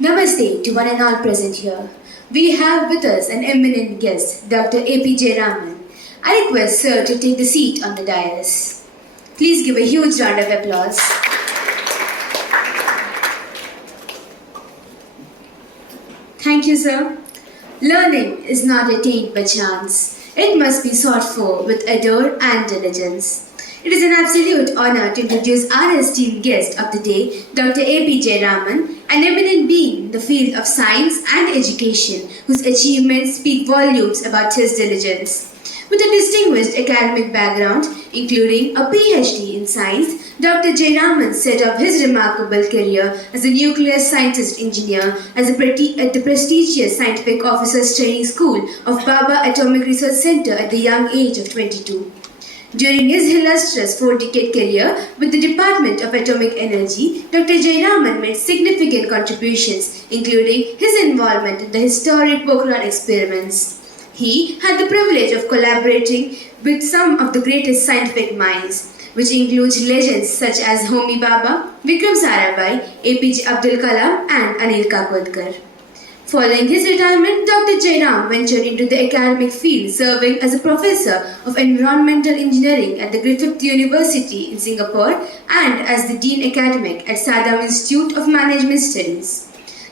Namaste to one and all present here. We have with us an eminent guest, Dr.A.P.Jayaraman. I request Sir to take the seat on the dais. Please give a huge round of applause. Thank you, sir. Learning is not attained by chance. It must be sought for with ardor and diligence. It is an absolute honor to introduce our esteemed guest of the day, Dr. A.P. Jayaraman, an eminent being in the field of science and education, whose achievements speak volumes about his diligence. With a distinguished academic background, including a PhD in science, Dr. Jayaraman set up his remarkable career as a nuclear scientist engineer at the prestigious Scientific Officers Training School of Baba Atomic Research Center at the young age of 22. During his illustrious 4-decade career with the Department of Atomic Energy, Dr. Jayaraman made significant contributions, including his involvement in the historic Pokhran experiments. He had the privilege of collaborating with some of the greatest scientific minds, which includes legends such as Homi Bhabha, Vikram Sarabhai, APJ Abdul Kalam, and Anil Kakolkar. Following his retirement, Dr. Jayaraman ventured into the academic field, serving as a professor of environmental engineering at the Griffith University in Singapore and as the dean academic at Saddam Institute of Management Studies.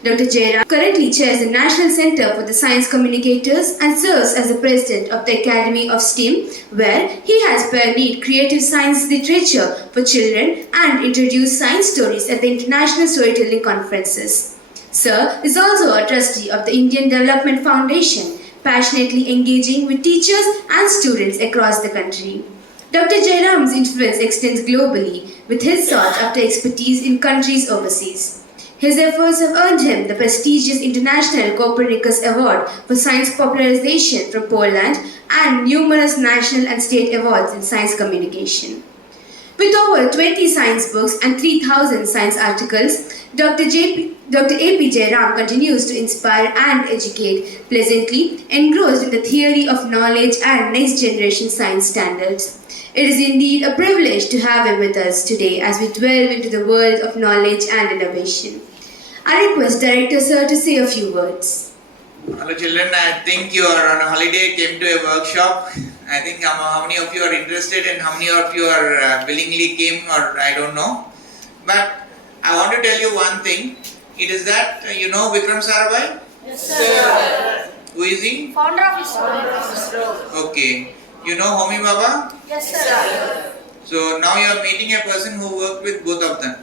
Dr. Jayaraman currently chairs the National Center for the Science Communicators and serves as the president of the Academy of STEAM, where he has pioneered creative science literature for children and introduced science stories at the International Storytelling Conferences. Sir is also a trustee of the Indian Development Foundation, passionately engaging with teachers and students across the country. Dr. Jayaraman's influence extends globally, with his sought-after expertise in countries overseas. His efforts have earned him the prestigious International Copernicus Award for Science Popularization from Poland and numerous national and state awards in science communication. With over 20 science books and 3,000 science articles, Dr. A.P. Jayaraman continues to inspire and educate, pleasantly engrossed in the theory of knowledge and next generation science standards. It is indeed a privilege to have him with us today as we delve into the world of knowledge and innovation. I request Director Sir to say a few words. Hello children, I think you are on a holiday, came to a workshop. I think how many of you are interested and how many of you are willingly came, or I don't know. But I want to tell you one thing. It is that you know Vikram Sarabhai? Yes, sir. Who is he? Founder of ISRO. Okay. You know Homi Bhabha? Yes, sir. So now you are meeting a person who worked with both of them.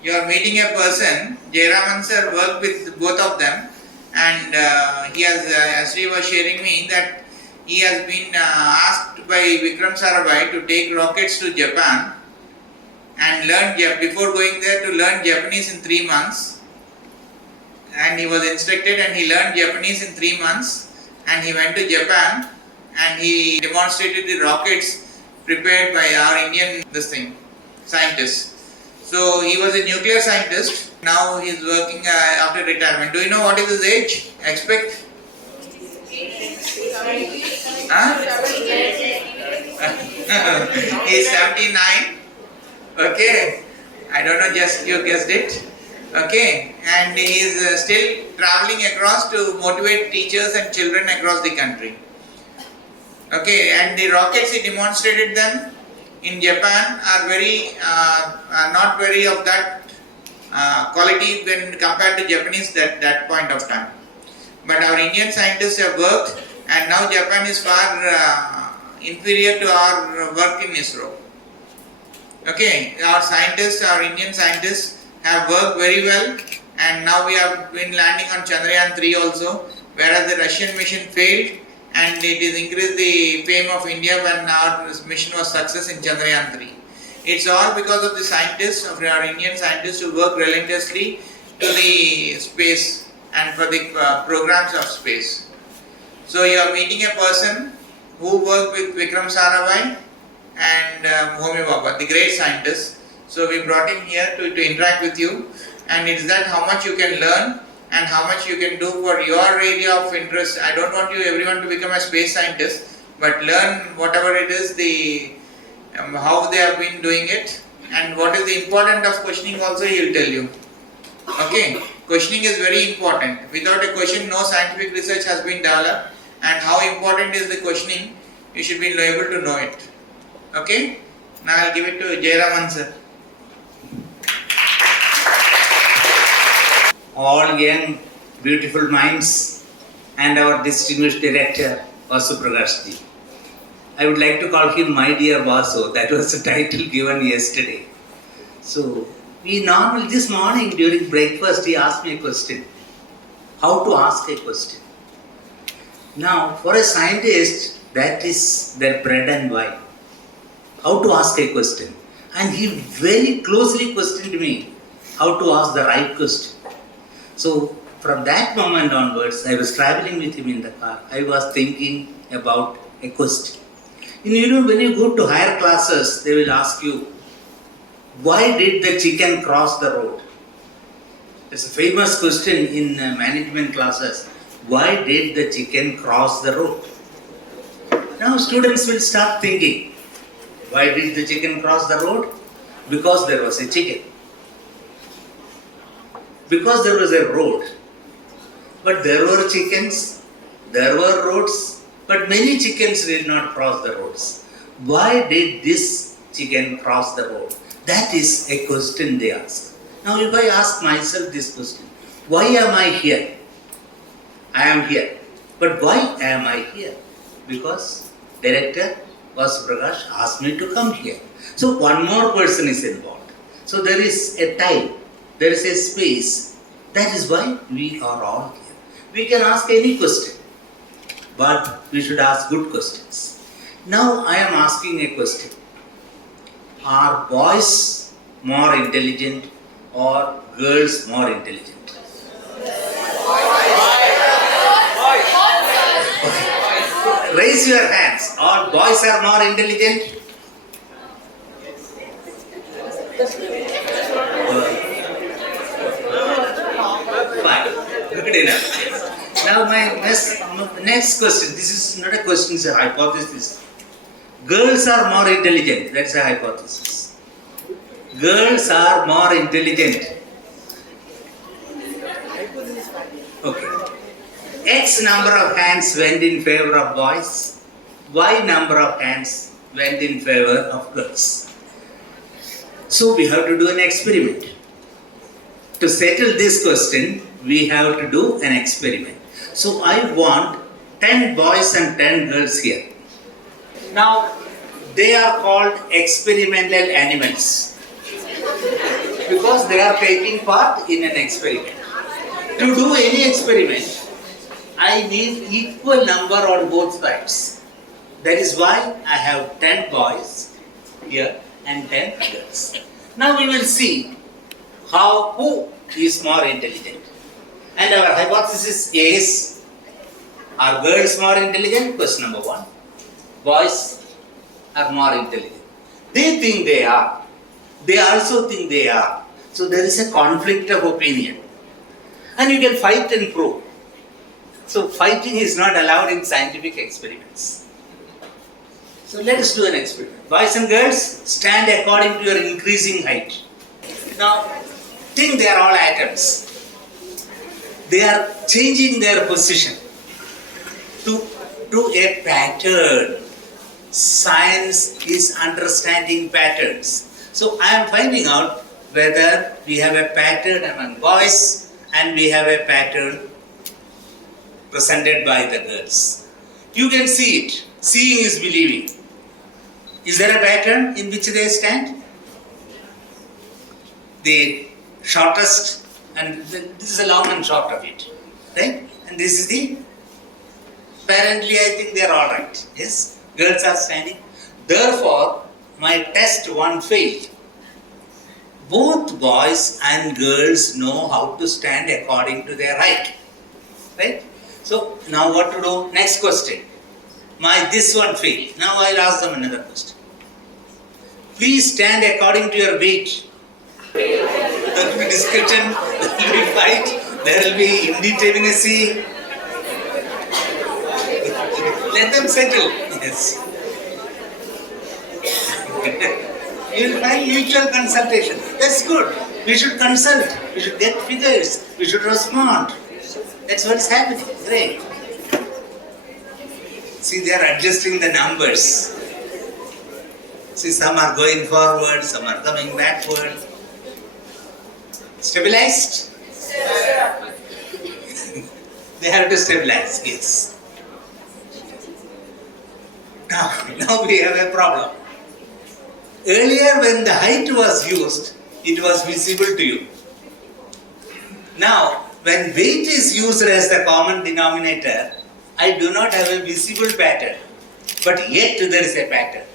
You are meeting a person, Jayaraman sir worked with both of them, and he has, as he was sharing me, that he has been asked by Vikram Sarabhai to take rockets to Japan and learn, before going there, to learn Japanese in 3 months. And he was instructed and he learned Japanese in 3 months, and he went to Japan and he demonstrated the rockets prepared by our Indian scientists. So he was a nuclear scientist. Now he is working after retirement. Do you know what is his age? Expect? Huh? He is 79. Okay. I don't know, just you guessed it. Okay. And he is still traveling across to motivate teachers and children across the country. Okay. And the rockets, he demonstrated them in Japan are not very of that quality when compared to Japanese that point of time. But our Indian scientists have worked, and now Japan is far inferior to our work in ISRO. Okay, our Indian scientists have worked very well, and now we have been landing on Chandrayaan 3 also, whereas the Russian mission failed. And it has increased the fame of India when our mission was success in Chandrayaan 3. It's all because of the scientists, of our Indian scientists who work relentlessly to the space and for the programs of space. So you are meeting a person who worked with Vikram Sarabhai and Homi Bhabha, the great scientists. So we brought him here to interact with you, and it's that how much you can learn and how much you can do for your area of interest. I don't want everyone to become a space scientist, but learn whatever it is, how they have been doing it, and what is the importance of questioning also he will tell you. Okay, questioning is very important. Without a question, no scientific research has been developed. And how important is the questioning? You should be able to know it. Okay, now I'll give it to Jayaraman sir. All young, beautiful minds, and our distinguished director, Vasu Prakashji. I would like to call him my dear Vasu. That was the title given yesterday. So, this morning during breakfast, he asked me a question. How to ask a question. Now, for a scientist, that is their bread and wine. How to ask a question. And he very closely questioned me how to ask the right question. So, from that moment onwards, I was traveling with him in the car. I was thinking about a question. You know, when you go to higher classes, they will ask you, why did the chicken cross the road? It's a famous question in management classes. Why did the chicken cross the road? Now students will start thinking, why did the chicken cross the road? Because there was a chicken. Because there was a road. But there were chickens, there were roads, but many chickens did not cross the roads. Why did this chicken cross the road? That is a question they ask. Now if I ask myself this question, why am I here? I am here. But why am I here? Because director Vasu Prakash asked me to come here. So one more person is involved. So there is a time, there is a space. That is why we are all here. We can ask any question, but we should ask good questions. Now I am asking a question. Are boys more intelligent or girls more intelligent? Raise your hands. All boys are more intelligent? Fine. Good enough. Now my next question. This is not a question, it's a hypothesis. Girls are more intelligent. That's a hypothesis. Girls are more intelligent. Okay. X number of hands went in favor of boys. Y number of hands went in favor of girls. So we have to do an experiment. To settle this question, we have to do an experiment. So I want 10 boys and 10 girls here. Now, they are called experimental animals because they are taking part in an experiment. To do any experiment, I need equal number on both sides. That is why I have 10 boys here and 10 girls. Now we will see who is more intelligent. And our hypothesis is, are girls more intelligent? Question number 1. Boys are more intelligent. They think they are. They also think they are. So there is a conflict of opinion. And you can fight and prove. So fighting is not allowed in scientific experiments. So let us do an experiment. Boys and girls, stand according to your increasing height. Now, think they are all atoms. They are changing their position to a pattern. Science is understanding patterns. So I am finding out whether we have a pattern among boys and we have a pattern presented by the girls. You can see it. Seeing is believing. Is there a pattern in which they stand? The shortest, and this is a long and short of it, right? And this is the, apparently I think they are all right. Yes, girls are standing. Therefore, my test 1 failed. Both boys and girls know how to stand according to their height, right? So now what to do? Next question. This one failed. Now I'll ask them another question. Please stand according to your weight. There will be discussion, there will be fight, there will be indeterminacy. Let them settle. Yes. You will find mutual consultation. That's good. We should consult, we should get figures, we should respond. That's what's happening. Great. See, they are adjusting the numbers. See, some are going forward, some are coming backward. Stabilized? They have to stabilize, yes. Now we have a problem. Earlier when the height was used, it was visible to you. Now, when weight is used as the common denominator, I do not have a visible pattern, but yet there is a pattern.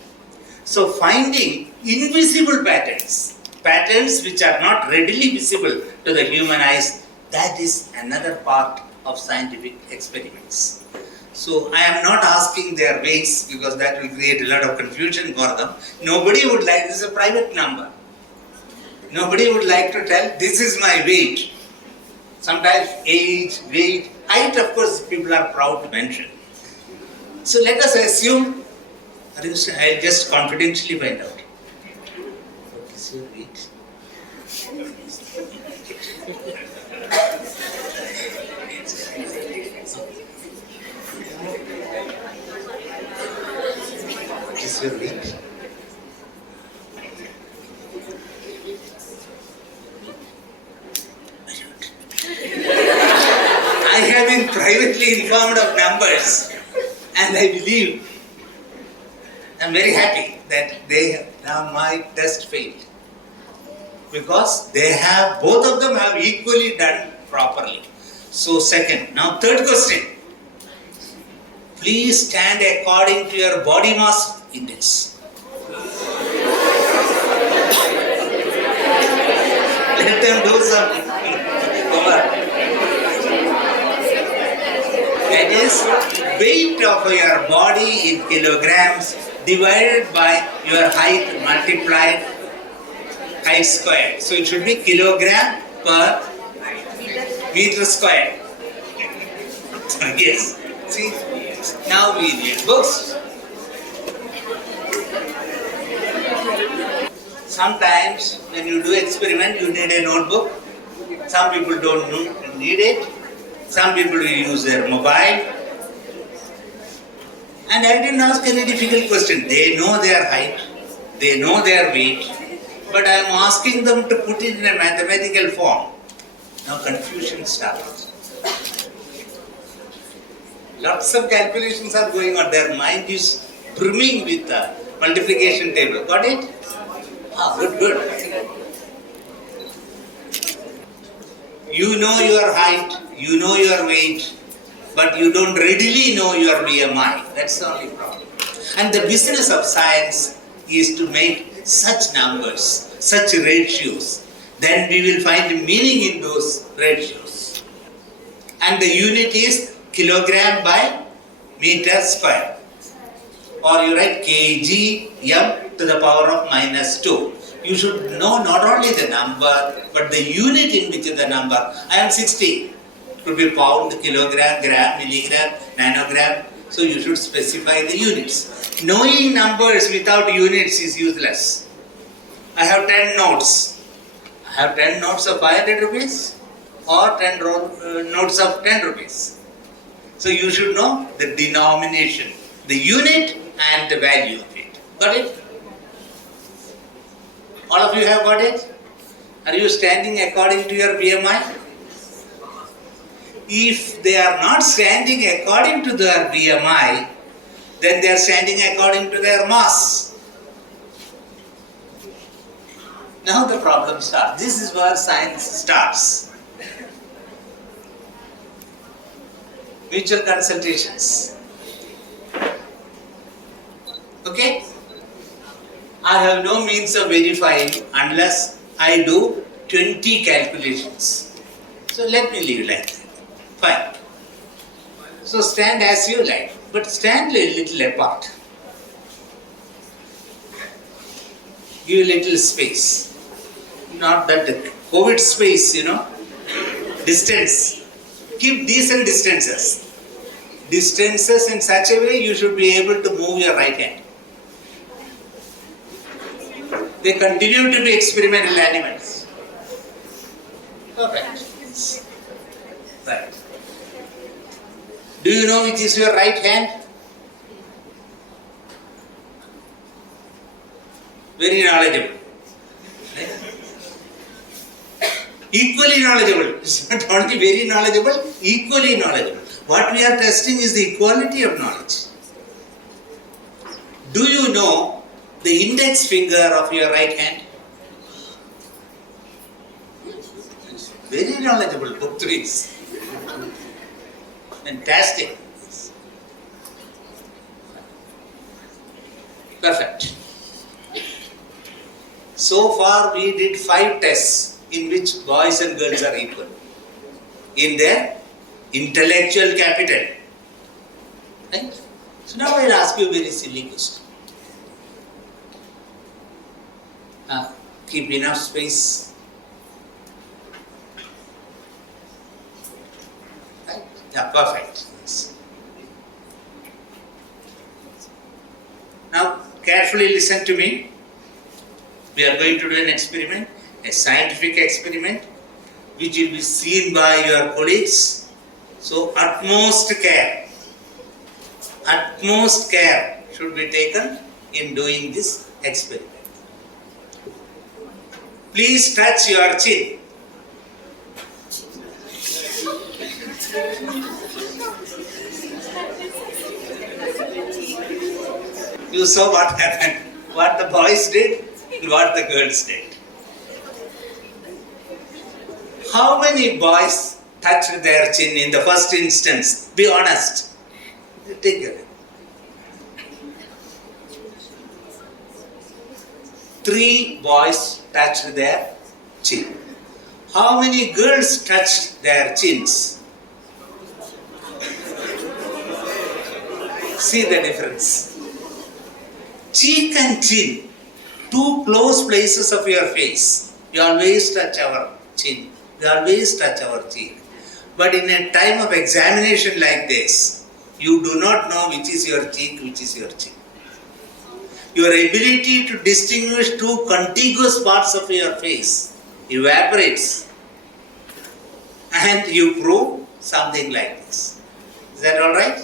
So finding invisible patterns, patterns which are not readily visible to the human eyes, that is another part of scientific experiments. So I am not asking their weights because that will create a lot of confusion for them. Nobody would like, this is a private number. Nobody would like to tell, this is my weight. Sometimes age, weight, height, of course, people are proud to mention. So let us assume, I'll just confidentially find out. What is your weight? What is your weight? I have been privately informed of numbers, and I believe, I am very happy that now my test failed. Because both of them have equally done properly. So second, now third question. Please stand according to your body mass index. Let them do something. That is weight of your body in kilograms divided by your height multiplied height squared. So it should be kilogram per meter squared. Yes. See, now we need books. Sometimes when you do experiment, you need a notebook. Some people don't need it. Some people will use their mobile. And I didn't ask any difficult question. They know their height, they know their weight, but I am asking them to put it in a mathematical form. Now confusion starts. Lots of calculations are going on. Their mind is brimming with the multiplication table. Got it? Good. You know your height, you know your weight, but you don't readily know your BMI. That's the only problem. And the business of science is to make such numbers, such ratios. Then we will find meaning in those ratios. And the unit is kilogram by meter square. Or you write kg m to the power of -2. You should know not only the number, but the unit in which is the number. I am 60. It could be pound, kilogram, gram, milligram, nanogram. So you should specify the units. Knowing numbers without units is useless. I have 10 notes. I have 10 notes of 500 rupees or 10 notes of 10 rupees. So you should know the denomination, the unit and the value of it. Got it? All of you have got it? Are you standing according to your BMI? If they are not standing according to their BMI, then they are standing according to their mass. Now the problem starts. This is where science starts. Mutual consultations. Okay? I have no means of verifying unless I do 20 calculations. So let me leave like that. Fine. So stand as you like, but stand a little apart. Give a little space. Not that COVID space, Distance. Keep decent distances. Distances in such a way you should be able to move your right hand. They continue to be experimental animals. Perfect. Right. Do you know which is your right hand? Very knowledgeable. Right? Equally knowledgeable. It's not only very knowledgeable, equally knowledgeable. What we are testing is the equality of knowledge. Do you know the index finger of your right hand? Very knowledgeable, both ways. Fantastic. Perfect. So far we did 5 tests in which boys and girls are equal in their intellectual capital. Right? So now I will ask you a very silly question. Keep enough space. Right? Yeah, perfect. Yes. Now carefully listen to me. We are going to do an experiment, a scientific experiment, which will be seen by your colleagues. So utmost care should be taken in doing this experiment. Please touch your chin. You saw what happened, what the boys did and what the girls did. How many boys touched their chin in the first instance? Be honest. Take it. 3 boys touched their chin. How many girls touched their chins? See the difference. Cheek and chin, 2 close places of your face. We always touch our chin. We always touch our cheek. But in a time of examination like this, you do not know which is your cheek, which is your chin. Your ability to distinguish 2 contiguous parts of your face evaporates, and you prove something like this. Is that all right?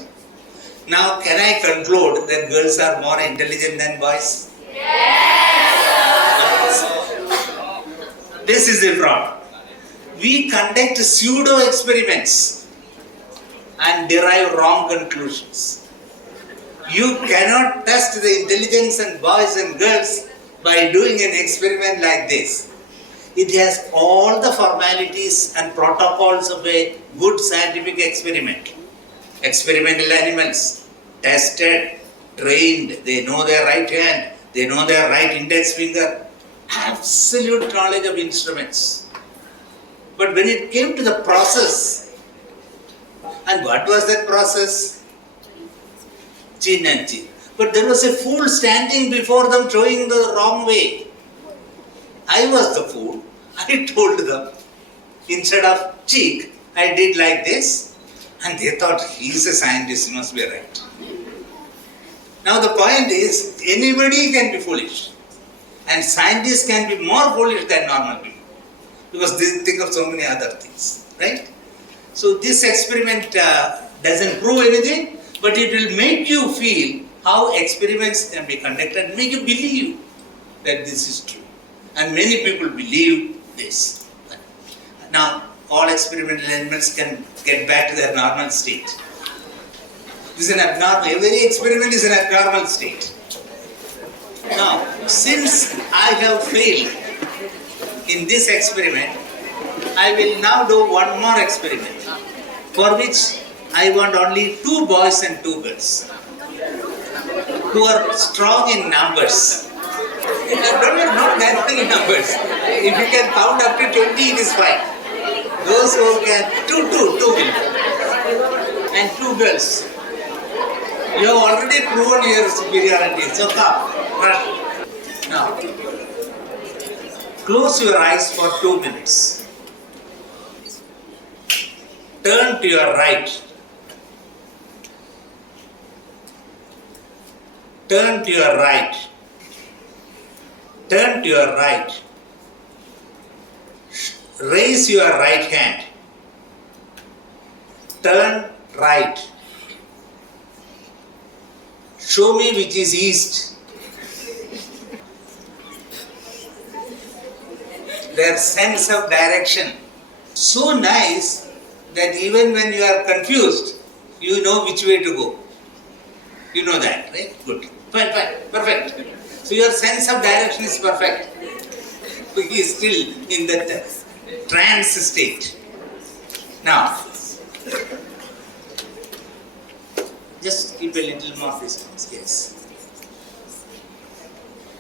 Now, can I conclude that girls are more intelligent than boys? Yes! This is the problem. We conduct pseudo experiments and derive wrong conclusions. You cannot test the intelligence of boys and girls by doing an experiment like this. It has all the formalities and protocols of a good scientific experiment. Experimental animals, tested, trained, they know their right hand, they know their right index finger, absolute knowledge of instruments. But when it came to the process, and what was that process? Chin and chin. But there was a fool standing before them showing the wrong way. I was the fool. I told them, instead of cheek, I did like this, and they thought he is a scientist, he must be right. Now the point is, anybody can be foolish, and scientists can be more foolish than normal people, because they think of so many other things, right? So this experiment doesn't prove anything, but it will make you feel how experiments can be conducted, make you believe that this is true. And many people believe this. Now, all experimental animals can get back to their normal state. This is an abnormal, every experiment is an abnormal state. Now, since I have failed in this experiment, I will now do one more experiment, for which I want only 2 boys and 2 girls who are strong in numbers. Not that many numbers. If you can count up to 20, it is fine. Those who can, 2 will. And 2 girls. You have already proven your superiority. So come, rush. Now, close your eyes for 2 minutes. Turn to your right. Turn to your right. Turn to your right. raise your right hand. Turn right. Show me which is east. Their sense of direction so nice that even when you are confused, you know which way to go. You know that, right? Good. Fine, perfect. So your sense of direction is perfect. He is still in that trance state. Now, just keep a little more distance, yes.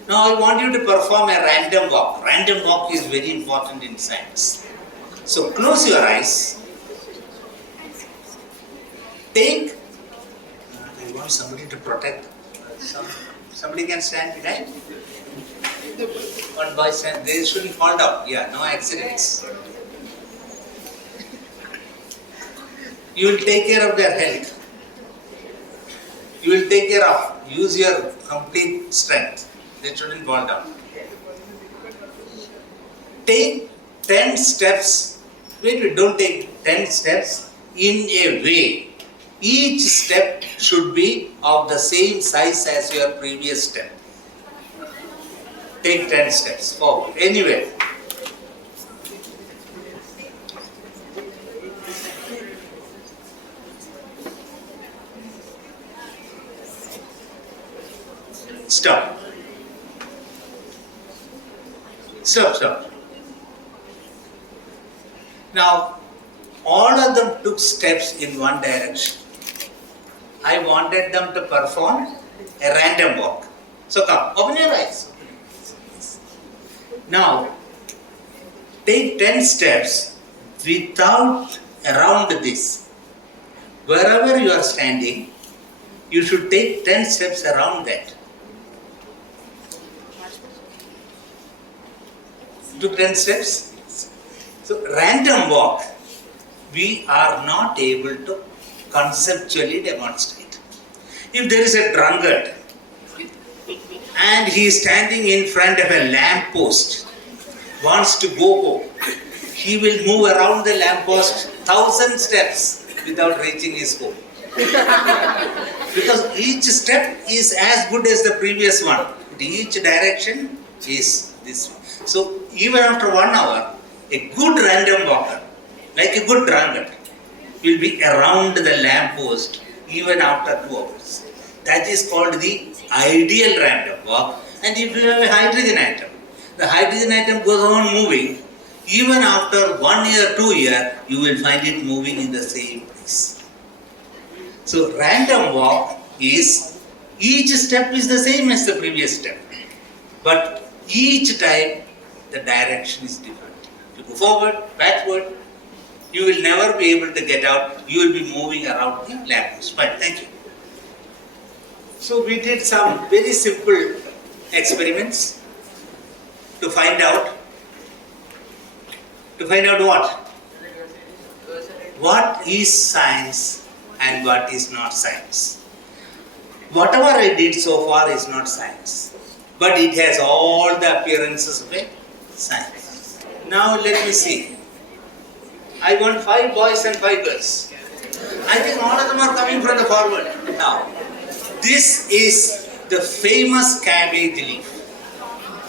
Now I want you to perform a random walk. Random walk is very important in science. So close your eyes. Take, I want somebody to protect. Somebody can stand behind. One boy stand, they shouldn't fall down. Yeah, no accidents. You will take care of their health. You will take care of, use your complete strength. They shouldn't fall down. Take 10 steps. Wait, don't take 10 steps in a way. Each step should be of the same size as your previous step. Take 10 steps forward, anywhere. Stop. Stop. Now, all of them took steps in one direction. I wanted them to perform a random walk. So come, open your eyes. Now, take 10 steps without around this. Wherever you are standing, you should take 10 steps around that. Took 10 steps. So, random walk, we are not able to conceptually demonstrate. If there is a drunkard and he is standing in front of a lamp post, wants to go home, he will move around the lamp post 1,000 steps without reaching his home. Because each step is as good as the previous one. Each direction is this one. So even after 1 hour, a good random walker, like a good drunkard, will be around the lamp post even after 2 hours. That is called the ideal random walk. And if you have a hydrogen atom, the hydrogen atom goes on moving, even after 1 year, 2 years, you will find it moving in the same place. So random walk is, each step is the same as the previous step. But each time, the direction is different. You go forward, backward, you will never be able to get out. You will be moving around the lamppost. Fine, thank you. So we did some very simple experiments to find out what? What is science and what is not science. Whatever I did so far is not science, but it has all the appearances of a science. Now let me see. I want 5 boys and 5 girls. I think all of them are coming from the forward. Now, this is the famous cabbage leaf.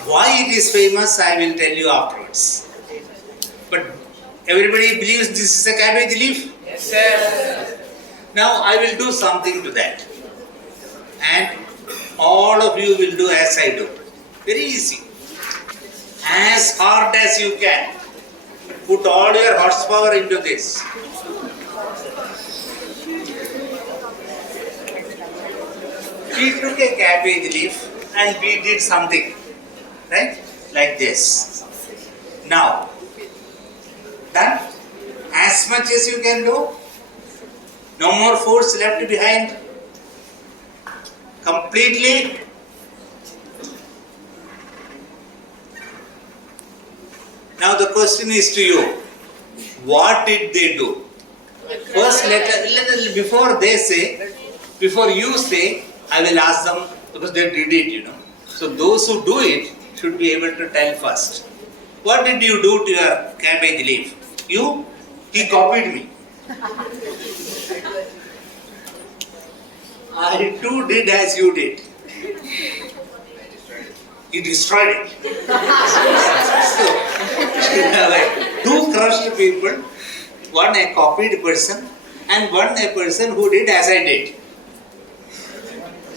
Why it is famous, I will tell you afterwards. But everybody believes this is a cabbage leaf? Yes, sir. Now I will do something to that. And all of you will do as I do. Very easy. As hard as you can. Put all your horsepower into this. We took a cabbage leaf and we did something. Right? Like this. Now, done? As much as you can do. No more force left behind. Completely. Now the question is to you. What did they do? First, before you say, I will ask them, because they did it, So those who do it should be able to tell first. What did you do to your cabbage leaf? He copied me. I too did as you did. He destroyed it. So, like two crushed people, one a copied person and one a person who did as I did.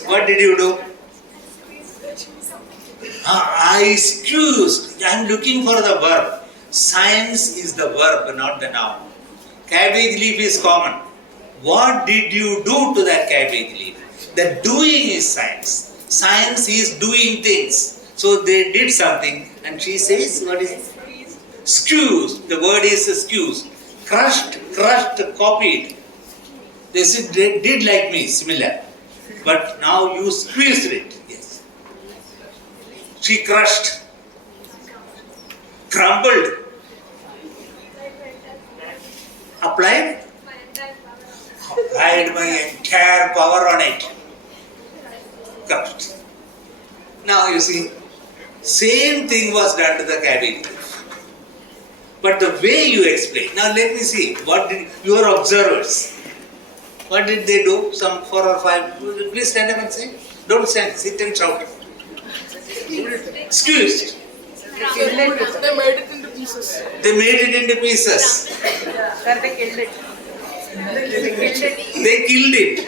What did you do? I excused. I am looking for the verb. Science is the verb, not the noun. Cabbage leaf is common. What did you do to that cabbage leaf? The doing is science. Science is doing things. So they did something and she says, what is it? Excuse. The word is excuse. Crushed, copied. They said they did like me, similar. But now you squeezed it. Yes. She crushed, crumbled, applied my entire power on it. Crushed. Now you see, same thing was done to the cabbage leaf. But the way you explain, now let me see, what did your observers, what did they do? Some 4 or 5, please stand up and say. Don't stand, sit and shout. Excused. They made it into pieces. They made it into pieces. Sir, they killed it. They killed it.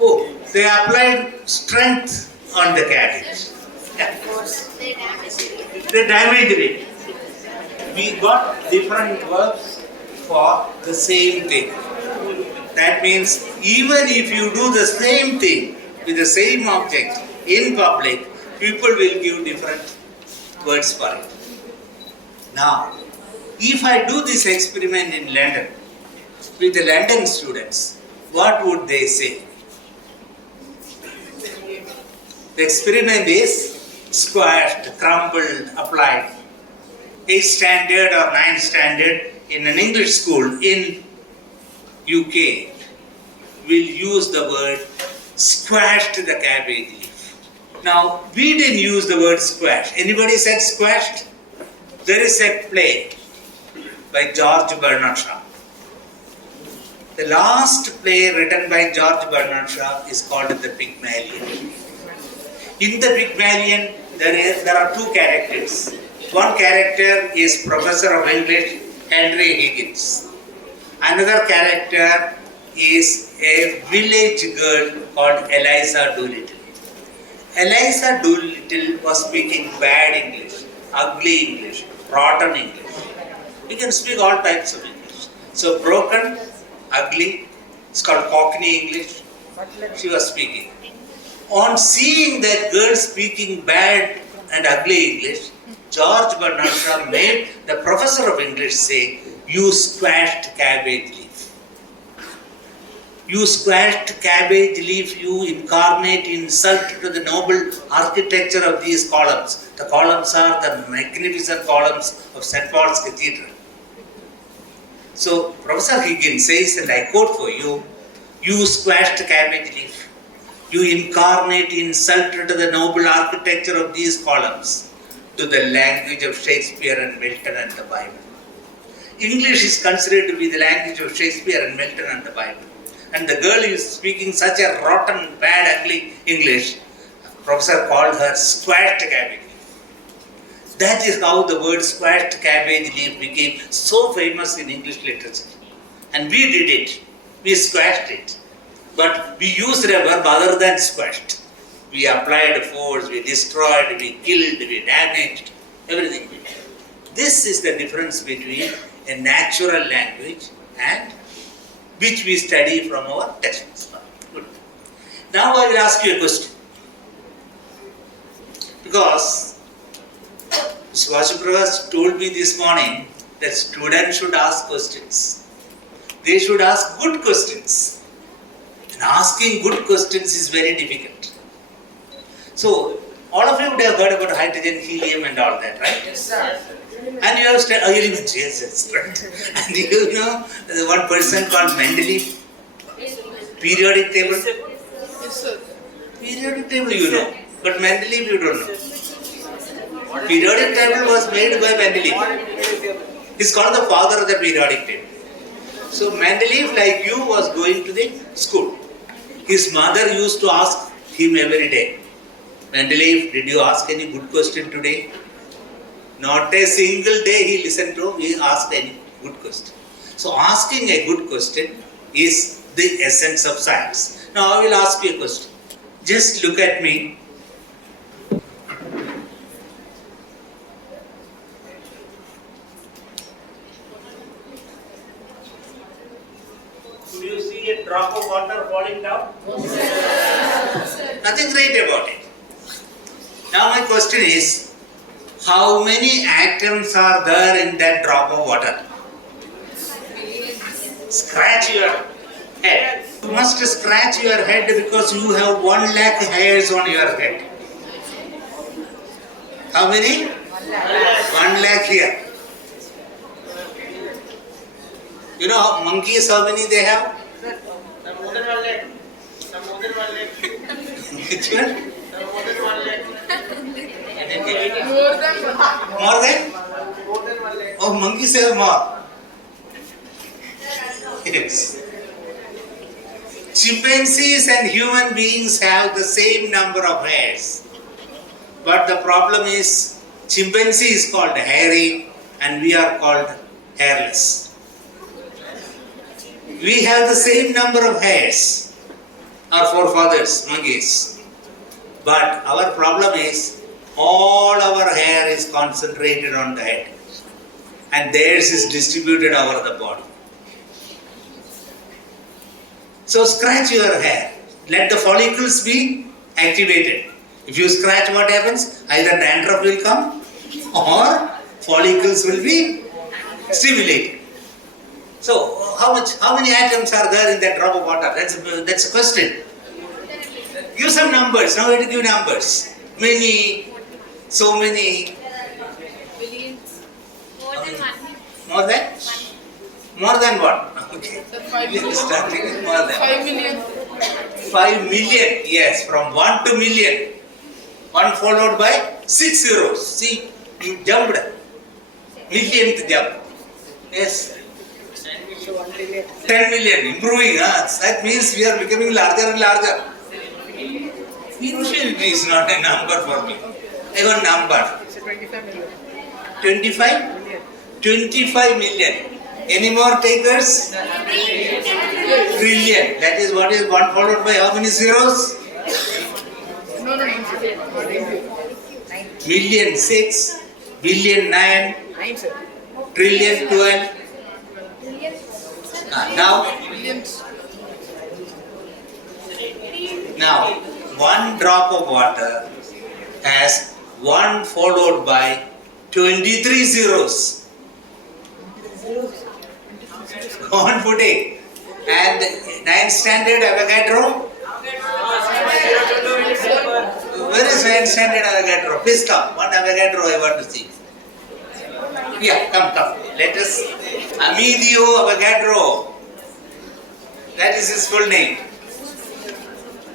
Oh, they applied strength on the cabbage. Yeah. They damaged it. We got different verbs for the same thing. That means even if you do the same thing with the same object in public, people will give different words for it. Now, if I do this experiment in London with the London students, what would they say? The experiment is squashed, crumbled, applied. 8th standard or 9th standard in an English school in UK will use the word squashed the cabbage leaf. Now, we didn't use the word squash. Anybody said squashed? There is a play by George Bernard Shaw. The last play written by George Bernard Shaw is called The Pygmalion. In The Pygmalion, there are two characters. One character is Professor of English, Henry Higgins. Another character is a village girl called Eliza Doolittle. Eliza Doolittle was speaking bad English, ugly English, rotten English. You can speak all types of English. So broken, ugly, it's called Cockney English. She was speaking. On seeing that girl speaking bad and ugly English, George Bernard Shaw made the professor of English say, "You squashed cabbage leaf. You squashed cabbage leaf, you incarnate insult to the noble architecture of these columns." The columns are the magnificent columns of St. Paul's Cathedral. So Professor Higgins says, and I quote for you, "You squashed cabbage leaf. You incarnate insult to the noble architecture of these columns, to the language of Shakespeare and Milton and the Bible." English is considered to be the language of Shakespeare and Milton and the Bible. And the girl is speaking such a rotten, bad, ugly English. Professor called her squashed cabbage leaf. That is how the word squashed cabbage leaf became so famous in English literature. And we did it. We squashed it. But we used a verb other than squashed. We applied force, we destroyed, we killed, we damaged, everything. This is the difference between a natural language and which we study from our textbooks. Good. Now I will ask you a question. Because Prakash told me this morning that students should ask questions. They should ask good questions. And asking good questions is very difficult. So, all of you would have heard about hydrogen, helium and all that, right? Yes, sir. And you have studied elements, yes, right? And you know one person called Mendeleev, periodic table? Yes, sir. Periodic table you know, but Mendeleev you don't know. Periodic table was made by Mendeleev. He's called the father of the periodic table. So Mendeleev, like you, was going to the school. His mother used to ask him every day, Mendeleev, did you ask any good question today? Not a single day he asked any good question. So asking a good question is the essence of science. Now I will ask you a question. Just look at me. Could you see a drop of water falling down? Nothing great about it. Now my question is, how many atoms are there in that drop of water? Scratch your head. You must scratch your head because you have 1 lakh hairs on your head. How many? 1 lakh here. You know monkeys, how many they have? More than 1 lakh. Which one? More than More than? Oh, monkeys have more. Yes. Chimpanzees and human beings have the same number of hairs. But the problem is, chimpanzee is called hairy and we are called hairless. We have the same number of hairs, our forefathers, monkeys. But our problem is, all our hair is concentrated on the head and theirs is distributed over the body. So scratch your hair. Let the follicles be activated. If you scratch, what happens? Either dandruff will come or follicles will be stimulated. So how many atoms are there in that drop of water? That's a question. Give some numbers. Now we have to give numbers. Many, so many. Billions. More than 1. More than? More than what? Okay. 5 million. Starting with more than. 5 million. 5 million, yes, from 1 to million. 1 followed by 6 zeros. See, you jumped. Millionth jump. Yes. 10 million, improving. That means we are becoming larger and larger. Initial is not a number for me. I want number. It's a 25 million. 25? Million. 25 million. Any more takers? Trillion. That is what is 1 followed by how many zeros? No. Million 6, billion 9, 9, sir. trillion 12. Billions. Now 1 drop of water has 1 followed by 23 zeros. On footing. And 9th standard Avogadro? Where is 9th standard Avogadro? Please come. What Avogadro I want to see? Yeah, come. Let us. Amedeo Avogadro. That is his full name.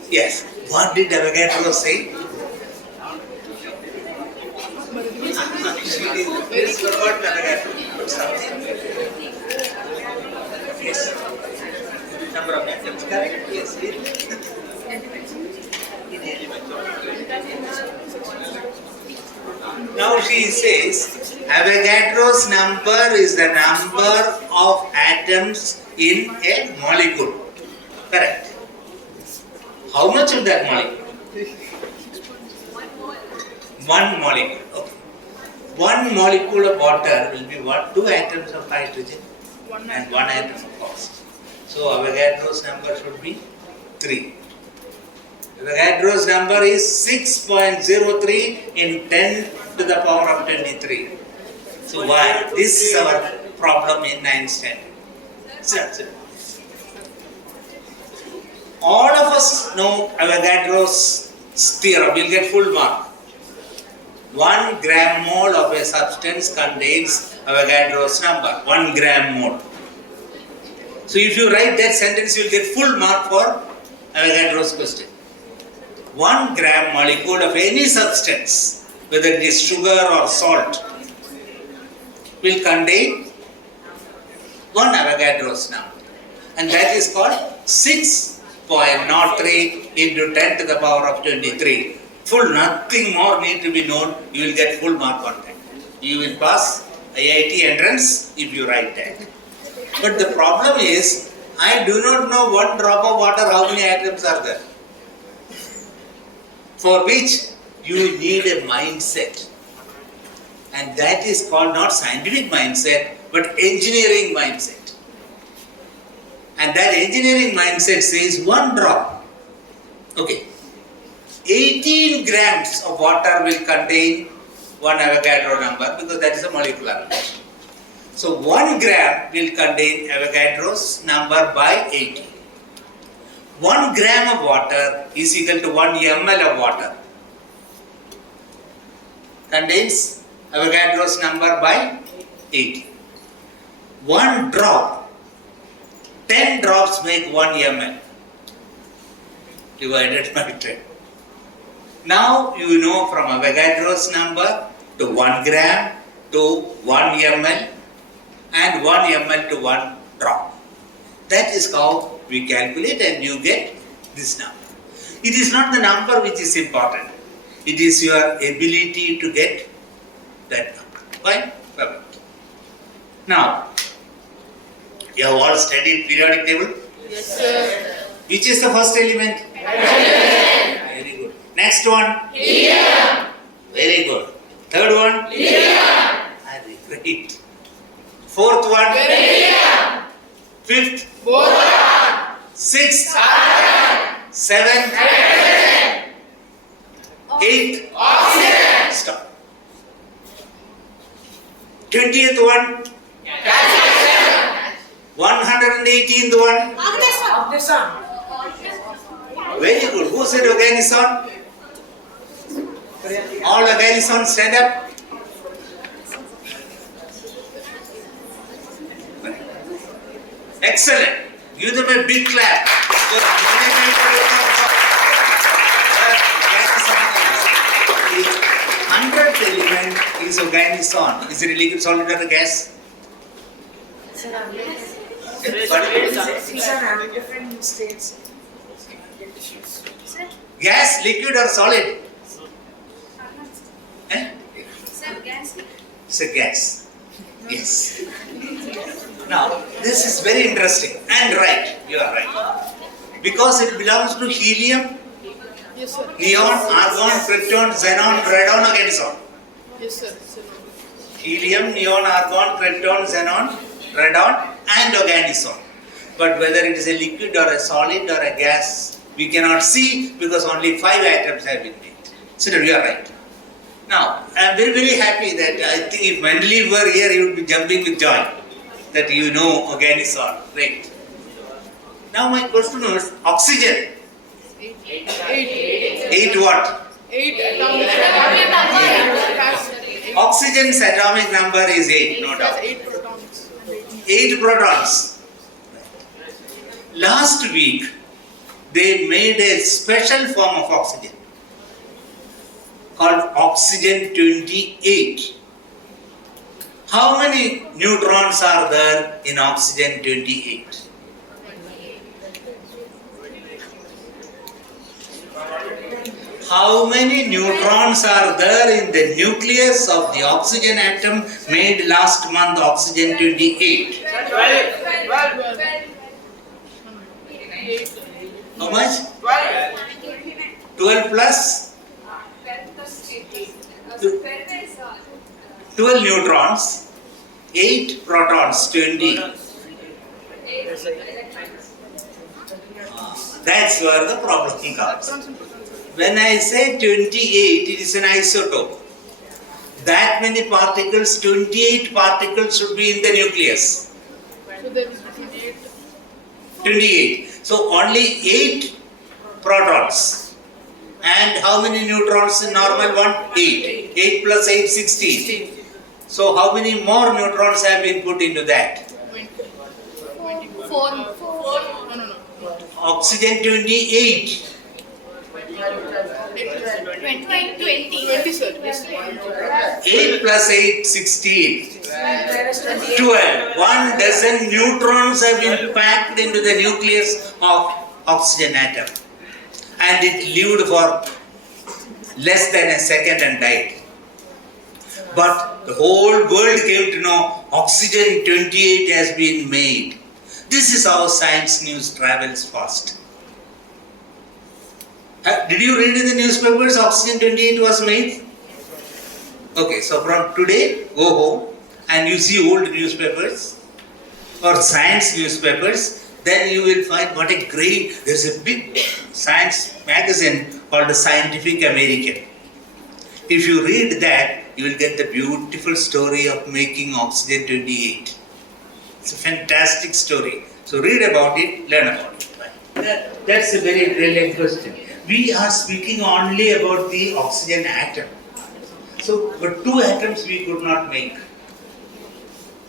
Yes. What did Avogadro say? Please forgot Avogadro. Put something. Yes. Number of atoms, correct? Yes. Now she says, Avogadro's number is the number of atoms in a molecule. Correct. How much of that molecule? 1 molecule. Okay. 1 molecule of water will be what? 2 atoms of hydrogen and 1 atom of oxygen. So Avogadro's number should be 3. Avogadro's number is 6.03 in 10 to the power of 23. So why? This is our problem in 9th standard. All of us know Avogadro's theorem. We'll get full mark. 1 gram mole of a substance contains Avogadro's number. 1 gram mole. So if you write that sentence, you will get full mark for Avogadro's question. 1 gram molecule of any substance whether it is sugar or salt, will contain 1 Avogadro's number. And that is called 6.03 into 10 to the power of 23. Full, nothing more need to be known. You will get full mark on that. You will pass IIT entrance if you write that. But the problem is, I do not know 1 drop of water how many atoms are there. For which you need a mindset. And that is called not scientific mindset, but engineering mindset. And that engineering mindset says 1 drop. Okay. 18 grams of water will contain 1 Avogadro number because that is a molecular number. So 1 gram will contain Avogadro's number by 18. 1 gram of water is equal to 1 ml of water. Contains Avogadro's number by 18. 1 drop, 10 drops make 1 ml. Divided by 10. Now you know from Avogadro's number to 1 gram to 1 ml and 1 ml to 1 drop. That is how we calculate and you get this number. It is not the number which is important. It is your ability to get that number. Fine? Perfect. Now, you have all studied periodic table? Yes, sir. Which is the first element? Very good. Next one? Helium. Very good. Third one? Helium. Very great. Fourth one? Beryllium. Fifth? Boron. Sixth? Argon. Seventh? Hydrogen. Eighth? Oxygen. Stop. 20th one? 118th one? Very good. Who said Organison? All Organison stand up. Excellent. Give them a big clap. The 100th element is Organison. Is it a liquid, solid or a gas? Different states. Gas, liquid or solid? Sir, gas. It's a gas. Yes. Now, this is very interesting and right. You are right. Because it belongs to helium, Yes, sir. neon, argon, krypton, xenon, radon, organison. Yes, sir. Helium, neon, argon, krypton, xenon, radon and organison. But whether it is a liquid or a solid or a gas, we cannot see because only 5 atoms have been made. So you are right. Now, I am very, very happy that I think if Mendeleev were here, he would be jumping with joy that you know organison. Great. Now my question is oxygen. 8 what? 8 atomic number. Oxygen's atomic number is 8, no doubt. 8 protons. 8 protons. Last week, they made a special form of oxygen called oxygen 28. How many neutrons are there in oxygen 28? How many neutrons are there in the nucleus of the oxygen atom made last month, oxygen 28? 12. How much? 12 plus 12 neutrons, 8 protons, 20. That's where the problem comes. When I say 28, it is an isotope. That many particles, 28 particles should be in the nucleus. So there will be 28. 28. So only 8 protons. And how many neutrons in normal one? 8. 8 plus 8, 16. So how many more neutrons have been put into that? 4. No. Oxygen 28. 20. 20, sir. Yes, 8 plus 8, 16. 12. 1 dozen neutrons have been packed into the nucleus of oxygen atom. And it lived for less than a second and died. But the whole world came to know oxygen 28 has been made. This is how science news travels fast. Did you read in the newspapers oxygen 28 was made? Okay, so from today, go home and you see old newspapers or science newspapers, then you will find what a great, there's a big science magazine called the Scientific American. If you read that, you will get the beautiful story of making oxygen 28. It's a fantastic story. So read about it, learn about it. That's a very brilliant question. We are speaking only about the oxygen atom. So, but 2 atoms we could not make.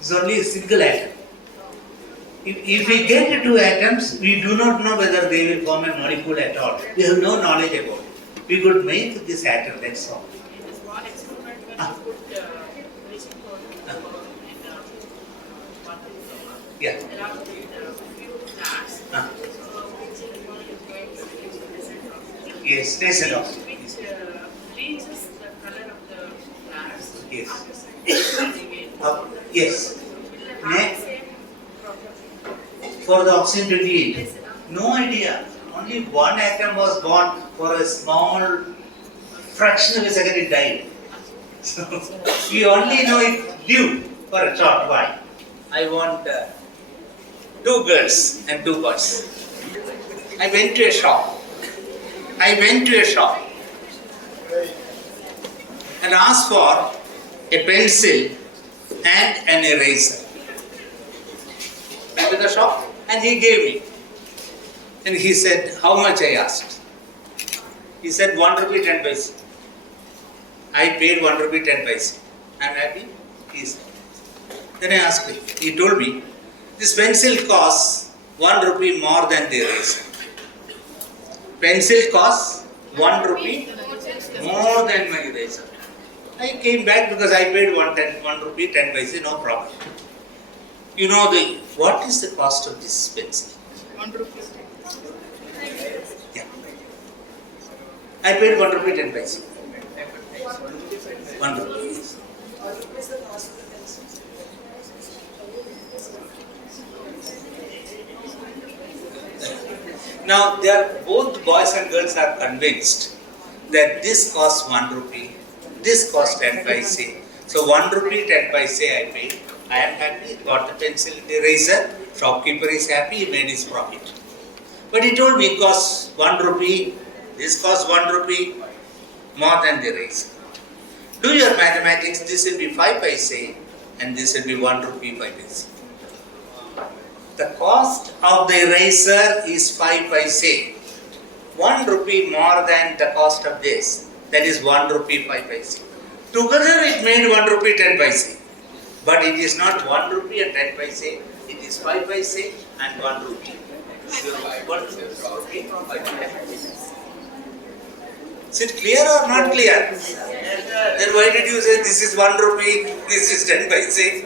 It's only a single atom. If we get 2 atoms, we do not know whether they will form a molecule at all. We have no knowledge about it. We could make this atom, that's all. In this one experiment, when you put bleaching powder in one Yeah. along with few plants, so which is going to descent oxygen. Yes, descent oxygen. Which bleaches the color of the plants. Yes. Again. Yes. Will it have Ne- the same property? For the oxygen 28? No idea. Only 1 atom was born for a small fraction of a second it died. So we only know it lived for a short while. I want 2 girls and 2 boys. I went to a shop. And asked for a pencil and an eraser. Went to the shop and he gave me. And he said, how much I asked? He said, 1 rupee 10 paise. I paid 1 rupee 10 paise. I'm happy? He said. Then I asked him. He told me, this pencil costs 1 rupee more than the eraser. Pencil costs 1 rupee more than my eraser. I came back because I paid 1 rupee 10 paise, no problem. You know what is the cost of this pencil? 1 rupee. Yeah. I paid 1 rupee 10 paise. 1 rupee. Now, both boys and girls are convinced that this costs 1 rupee, this costs 10 paise. So 1 rupee 10 paise I paid. I am happy, got the pencil and eraser. Shopkeeper is happy, he made his profit. But he told me it costs 1 rupee, this costs 1 rupee more than the eraser. Do your mathematics, this will be 5 paise and this will be 1 rupee 5 paise. The cost of the eraser is 5 paise. 1 rupee more than the cost of this, that is 1 rupee 5 paise. Together it made 1 rupee 10 paise. But it is not 1 rupee and 10 paise, it is 5 paise and 1 rupee. Is it clear or not clear? Then why did you say this is 1 rupee, this is 10 paise?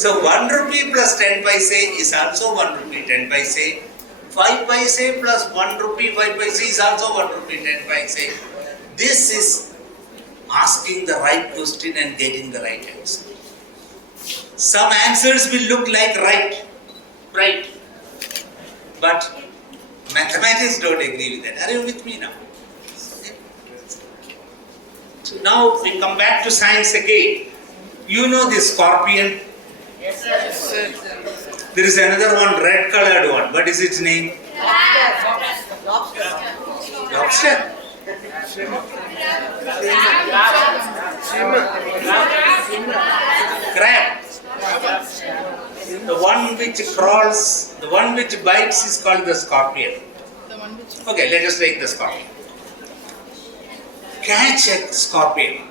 So 1 rupee plus 10 paise is also 1 rupee 10 paise. 5 paise plus 1 rupee 5 paise is also 1 rupee 10 paise. This is asking the right question and getting the right answer. Some answers will look like right. But mathematics don't agree with that. Are you with me now? So now we come back to science again. You know the scorpion? Yes, sir. There is another one, red colored one. What is its name? Lobster. Crab. The one which crawls, the one which bites is called the scorpion. The one which. Okay, let us take the scorpion. Catch a scorpion.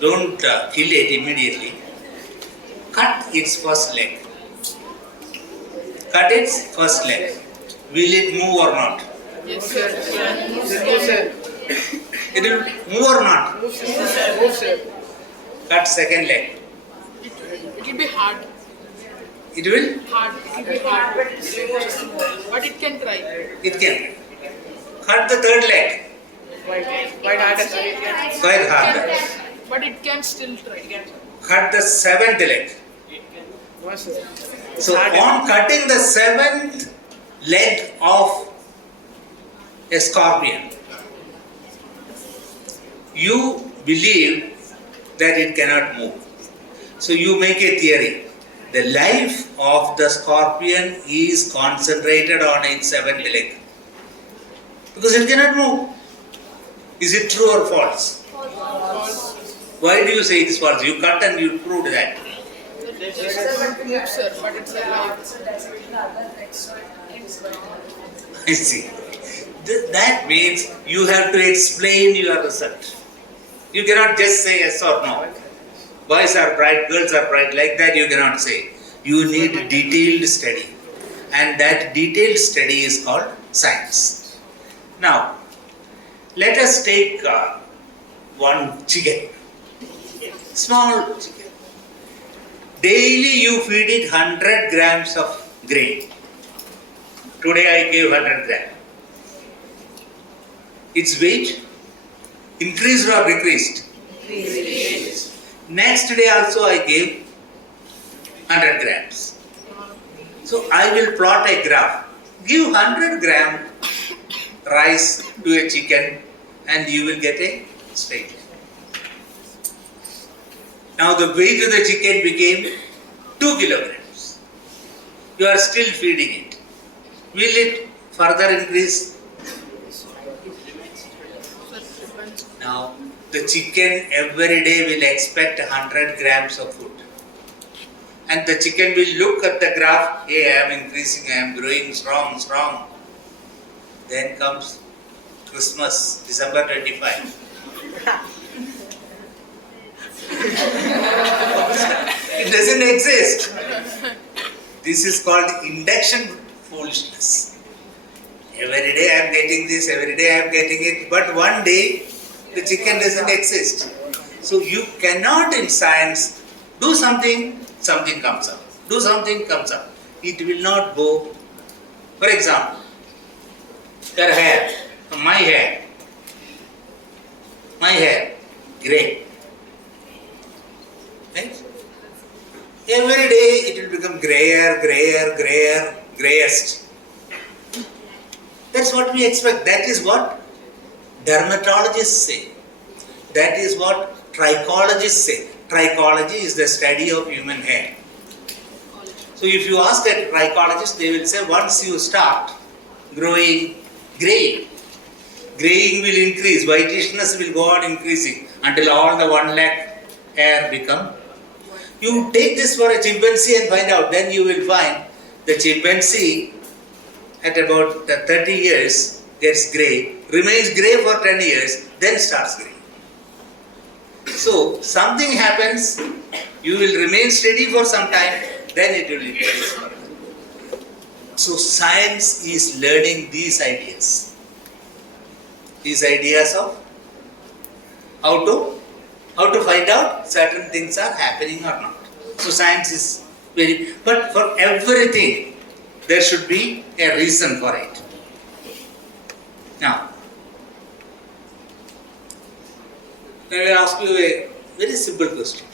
Don't kill it immediately. Cut its first leg. Cut its first leg. Will it move or not? Yes, sir. Yes, sir. It will move or not? Move, sir. Cut second leg. It will be hard. It will? Hard. It will be hard. But it can try. It can. Cut the third leg. Quite hard. Quite harder. But it can still try. Cut the seventh leg. Yes, sir. So on cutting the seventh leg of a scorpion, you believe that it cannot move. So you make a theory. The life of the scorpion is concentrated on its seventh leg. Because it cannot move. Is it true or false? False. Why do you say it is false? You cut and you proved that. It doesn't move, sir, but it's alive. I see. That means you have to explain your result. You cannot just say yes or no. Boys are bright, girls are bright, like that you cannot say. You need detailed study. And that detailed study is called science. Now, let us take one chicken. Small chicken. Daily you feed it 100 grams of grain. Today I gave 100 grams. Its weight increased or decreased? Increased. Next day also I gave 100 grams. So I will plot a graph. Give 100 gram rice to a chicken and you will get a straight line. Now the weight of the chicken became 2 kilograms. You are still feeding it. Will it further increase? Now the chicken every day will expect 100 grams of food. And the chicken will look at the graph, hey, I am increasing, I am growing strong. Then comes Christmas, December 25. It doesn't exist. This is called induction foolishness. Every day I am getting this, every day I am getting it, but one day the chicken doesn't exist. So you cannot in science do something, something comes up. Do something, comes up. It will not go. For example, your hair, my hair, grey. Right? Every day it will become grayer, greyest. That's what we expect. That is what dermatologists say. That is what trichologists say. Trichology is the study of human hair. So if you ask a trichologist, they will say once you start growing graying will increase, whitishness will go on increasing until all the 1 lakh hair become. You take this for a chimpanzee and find out, then you will find the chimpanzee at about 30 years gets grey, remains grey for 10 years, then starts grey. So something happens, you will remain steady for some time, then it will increase further. So science is learning these ideas. These ideas of how to find out certain things are happening or not. So science is very, but for everything there should be a reason for it. Now, I will ask you a very simple question.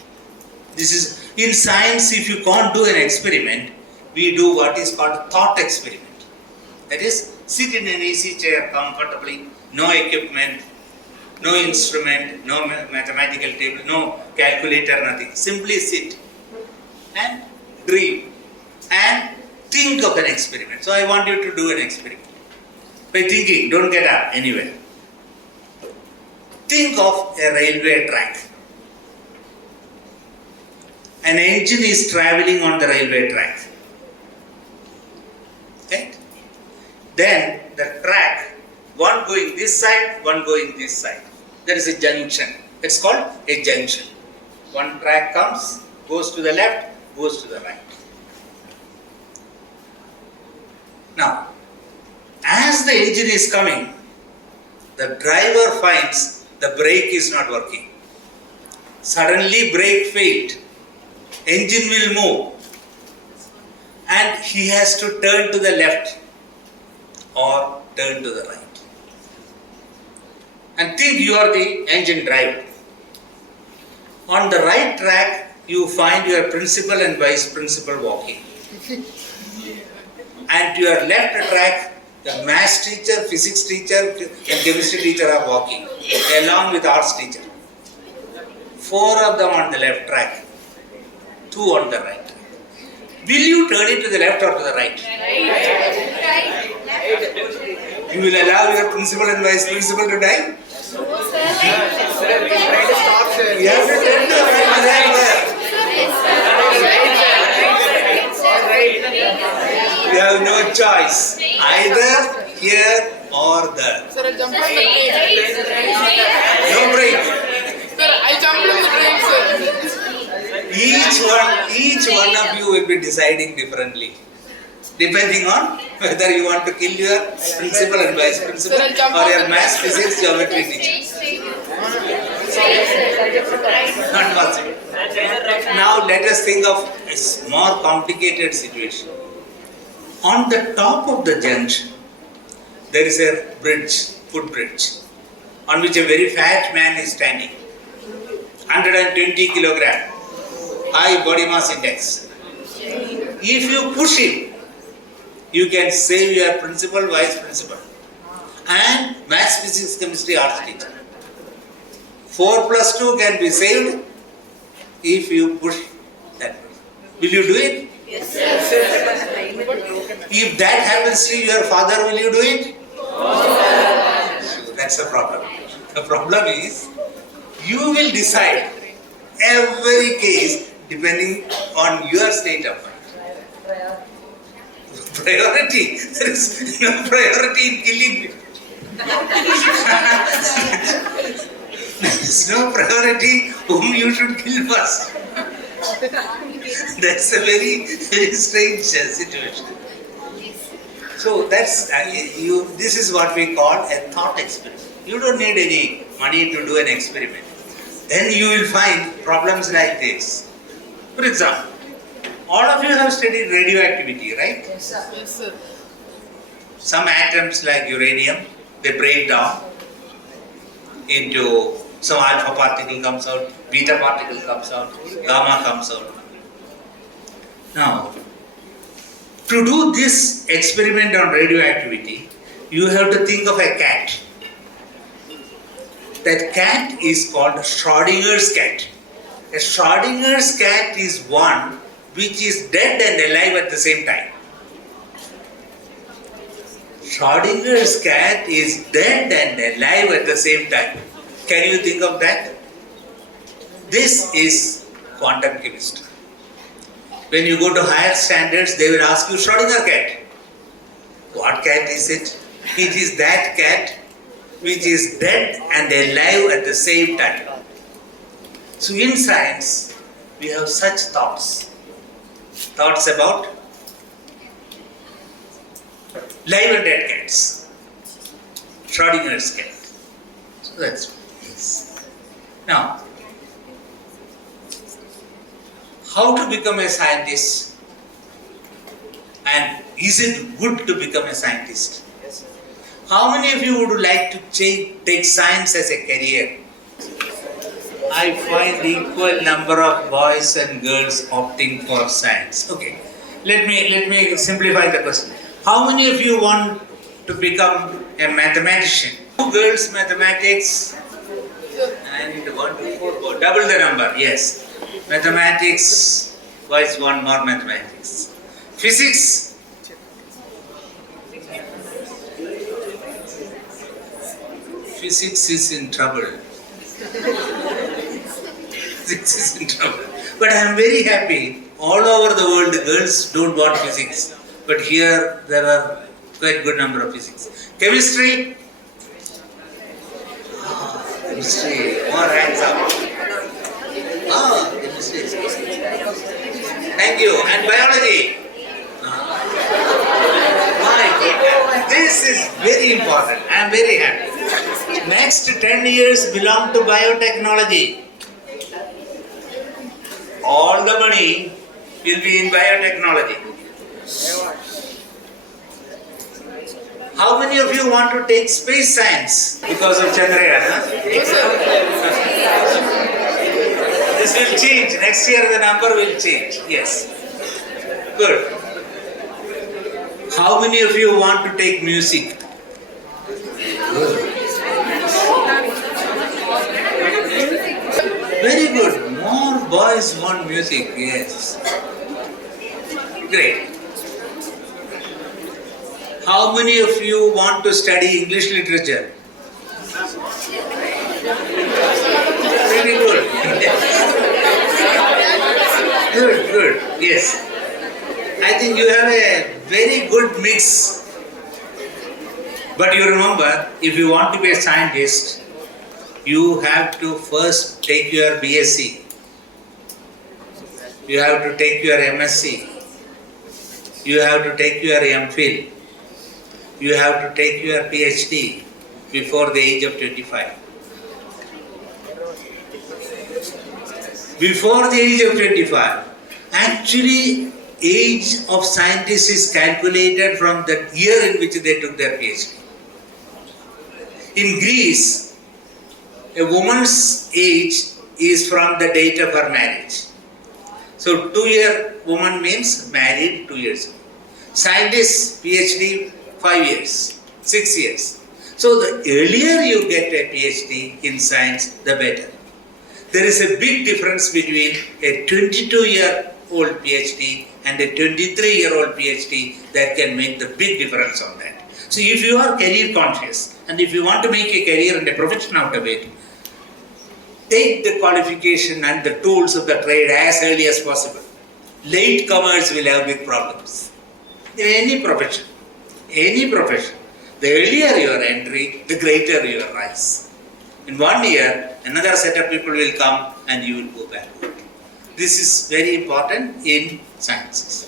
This is, in science, if you can't do an experiment, we do what is called thought experiment. That is, sit in an easy chair comfortably, no equipment, no instrument, no mathematical table, no calculator, nothing. Simply sit and dream and think of an experiment. So I want you to do an experiment. By thinking, don't get up anywhere. Think of a railway track. An engine is traveling on the railway track. Right? Then the track, one going this side, one going this side. There is a junction. It's called a junction. One track comes, goes to the left, goes to the right. Now, As the engine is coming, the driver finds the brake is not working. Suddenly brake failed. Engine will move. And he has to turn to the left or turn to the right. And think you are the engine driver. On the right track, you find your principal and vice principal walking. And to your left track, the maths teacher, physics teacher, and chemistry teacher are walking, along with arts teacher. 4 of them on the left track, 2 on the right. Will you turn it to the left or to the right? You will allow your principal and vice principal to die? You have to turn to the right. You have no choice. Either here or there. Sir, I'll jump on the train. No break. Sir, I'll jump on the train, sir. Each one of you will be deciding differently, depending on whether you want to kill your principal and vice principal or your maths, physics, geometry teacher. Not possible. Now let us think of a more complicated situation. On the top of the junction, there is a bridge, footbridge, on which a very fat man is standing. 120 kilogram, high body mass index. If you push him, you can save your principal, vice principal, and maths, physics, chemistry, arts teacher. 4 plus 2 can be saved if you push that way. Will you do it? Yes. If that happens to your father, will you do it? No. That's the problem. The problem is, you will decide every case depending on your state of mind. Priority. There is no priority in killing people. There is no priority whom you should kill first. That's a very, very strange situation. So that's this is what we call a thought experiment. You don't need any money to do an experiment. Then you will find problems like this. For example, all of you have studied radioactivity, right? Yes, sir. Some atoms like uranium, they break down into some alpha particle comes out, beta particle comes out, gamma comes out. Now, to do this experiment on radioactivity, you have to think of a cat. That cat is called Schrodinger's cat. A Schrodinger's cat is one which is dead and alive at the same time. Schrodinger's cat is dead and alive at the same time. Can you think of that? This is quantum chemistry. When you go to higher standards, they will ask you Schrodinger cat. What cat is it? It is that cat which is dead and alive at the same time. So in science, we have such thoughts. Thoughts about live and dead cats. Schrodinger's cat. So that's what it is. Now, how to become a scientist? And is it good to become a scientist? How many of you would like to take science as a career? I find equal number of boys and girls opting for science. Okay, let me simplify the question. How many of you want to become a mathematician? 2 girls mathematics and 1, 2, 4, double the number. Yes, mathematics. Boys want more mathematics. Physics. Physics is in trouble. Physics is in trouble. But I am very happy. All over the world, girls don't want physics. But here, there are quite good number of physics. Chemistry. Chemistry. More hands up. Chemistry is good. Thank you. And biology. My goodness. This This is very important. I am very happy. Next 10 years belong to biotechnology. All the money will be in biotechnology. How many of you want to take space science because of Chandrayaan? Huh? This will change. Next year the number will change. Yes. Good. How many of you want to take music? Good. Very good. More boys want music. Yes. Great. How many of you want to study English literature? Very good. Good, good. Yes. I think you have a very good mix. But you remember, if you want to be a scientist, you have to first take your BSc. You have to take your MSc. You have to take your MPhil. You have to take your PhD before the age of 25. Before the age of 25, actually age of scientists is calculated from the year in which they took their PhD. In Greece, a woman's age is from the date of her marriage. So 2-year woman means married 2 years ago. Scientist, PhD, 5 years, 6 years. So the earlier you get a PhD in science, the better. There is a big difference between a 22-year-old PhD and a 23-year-old PhD that can make the big difference on that. So if you are career conscious and if you want to make a career and a profession out of it, take the qualification and the tools of the trade as early as possible. Late comers will have big problems. In any profession, the earlier your entry, the greater your rise. In 1 year, another set of people will come and you will go backward. This is very important in sciences.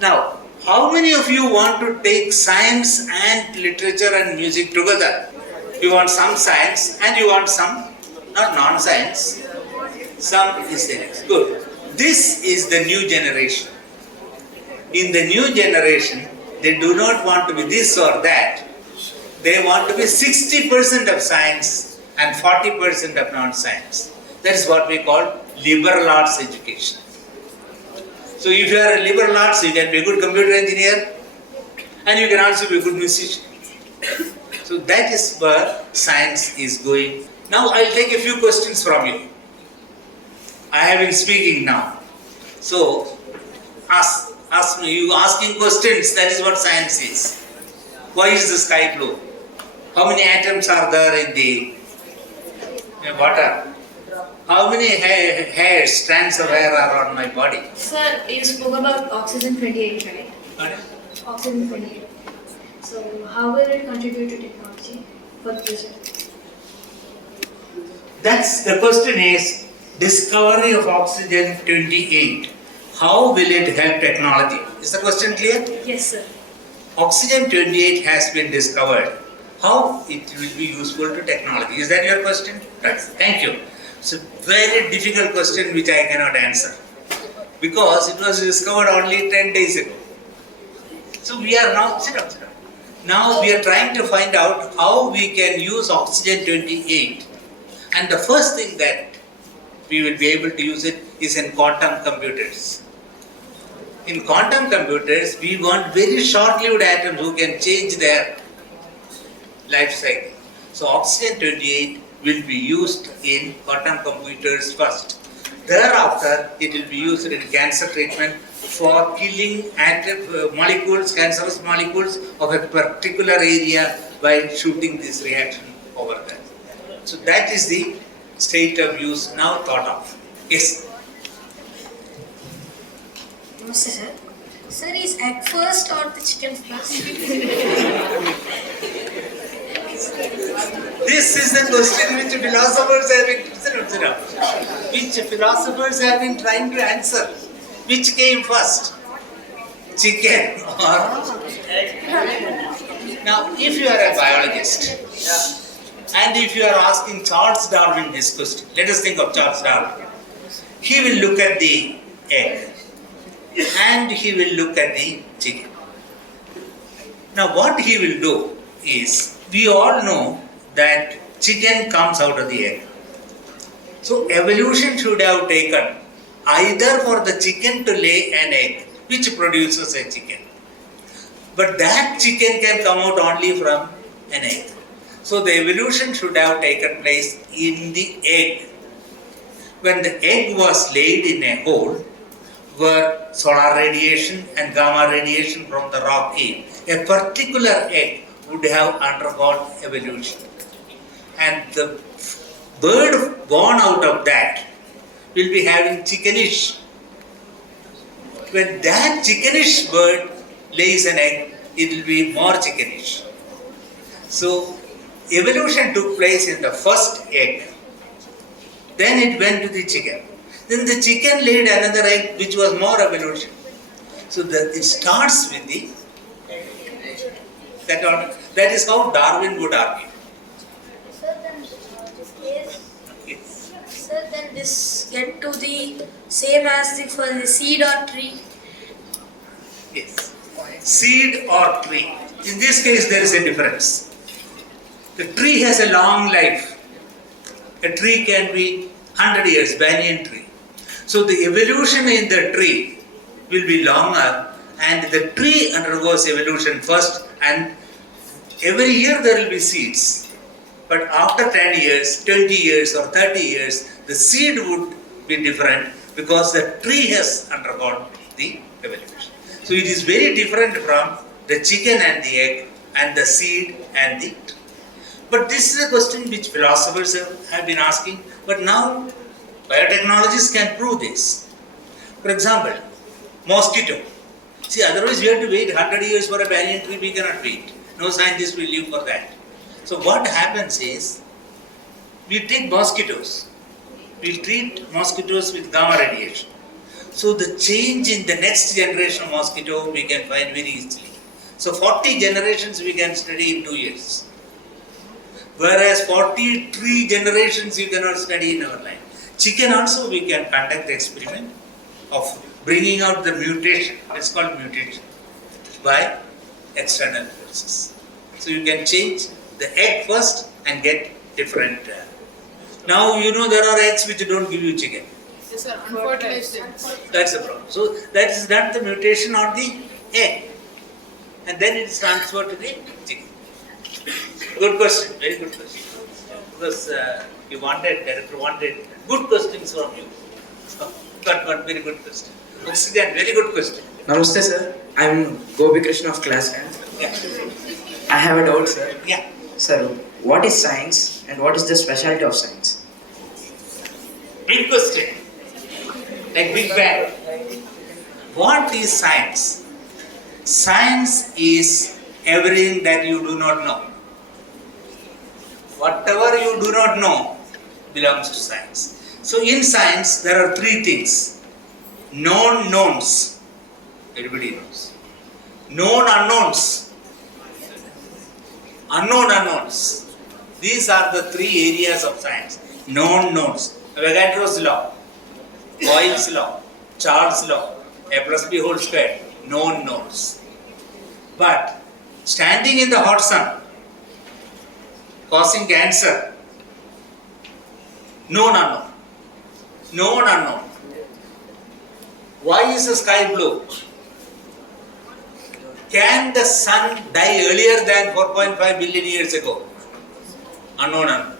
Now, how many of you want to take science and literature and music together? You want some science and you want some, not non-science, some aesthetics. Good. This is the new generation. In the new generation, they do not want to be this or that. They want to be 60% of science and 40% of non-science. That is what we call liberal arts education. So if you are a liberal arts, you can be a good computer engineer and you can also be a good musician. So that is where science is going. Now I'll take a few questions from you. I have been speaking now. So ask me, you asking questions, that is what science is. Why is the sky blue? How many atoms are there in the water? How many hairs, strands of hair are on my body? Sir, you spoke about oxygen 28, right? Pardon? Oxygen 28. So how will it contribute to technology for the future? That's the question is discovery of oxygen 28. How will it help technology? Is the question clear? Yes, sir. Oxygen 28 has been discovered. How it will be useful to technology? Is that your question? Right. Thank you. It's a very difficult question which I cannot answer because it was discovered only 10 days ago. So we are now, sit down. Now we are trying to find out how we can use oxygen 28. And the first thing that we will be able to use it is in quantum computers. In quantum computers, we want very short-lived atoms who can change their life cycle. So oxygen 28 will be used in quantum computers first. Thereafter, it will be used in cancer treatment for killing molecules, cancerous molecules of a particular area by shooting this reaction over there. So that is the state of use now thought of. Yes. Namaste, sir. Sir, is egg first or the chicken first? This is the question which philosophers have been trying to answer. Which came first? Chicken or egg? Now, if you are a biologist, and if you are asking Charles Darwin his question, let us think of Charles Darwin. He will look at the egg and he will look at the chicken. Now, what he will do is, we all know that chicken comes out of the egg. So, evolution should have taken either for the chicken to lay an egg, which produces a chicken. But that chicken can come out only from an egg. So the evolution should have taken place in the egg. When the egg was laid in a hole where solar radiation and gamma radiation from the rock came, a particular egg would have undergone evolution. And the bird born out of that will be having chickenish. When that chickenish bird lays an egg, it will be more chickenish. So, evolution took place in the first egg. Then it went to the chicken. Then the chicken laid another egg which was more evolution. So, it starts with the that is how Darwin would argue. Sir, then this case, Yes. sir, then this get to the same as the for the seed or tree. Yes. Seed or tree. In this case, there is a difference. The tree has a long life. A tree can be 100 years, banyan tree. So the evolution in the tree will be longer, and the tree undergoes evolution first, and every year there will be seeds. But after 10 years, 20 years or 30 years, the seed would be different because the tree has undergone the evolution. So it is very different from the chicken and the egg and the seed and the tree. But this is a question which philosophers have been asking, but now biotechnologists can prove this. For example, mosquito. See, otherwise we have to wait 100 years for a banyan tree, we cannot wait. No scientist will live for that. So what happens is, we take mosquitoes. We treat mosquitoes with gamma radiation. So the change in the next generation of mosquito we can find very easily. So 40 generations we can study in 2 years. Whereas 43 generations you cannot study in our life. Chicken also we can conduct the experiment of bringing out the mutation, it's called mutation, by external forces. So you can change the egg first and get different. Now you know there are eggs which don't give you chicken. Yes, sir. Unfertilized. That's the problem. So that is done the mutation on the egg, and then it is transferred to the chicken. Good question, very good question. Because director wanted good questions from you. Got very good question. Oxygen, very good question. Namaste sir, I am Gopi Krishna of class 10. Yeah. I have a doubt sir. Yeah. Sir, what is science and what is the specialty of science? Big question. Like Big Bang. What is science? Science is everything that you do not know. Whatever you do not know belongs to science. So in science there are three things. Known knowns. Everybody knows. Known unknowns. Unknown unknowns. These are the three areas of science. Known knowns. Avogadro's law, Boyle's law, Charles' law, A plus B whole square, known knowns. But standing in the hot sun, causing cancer, known unknown. Known unknown. Why is the sky blue? Can the sun die earlier than 4.5 billion years ago? Unknown unknown.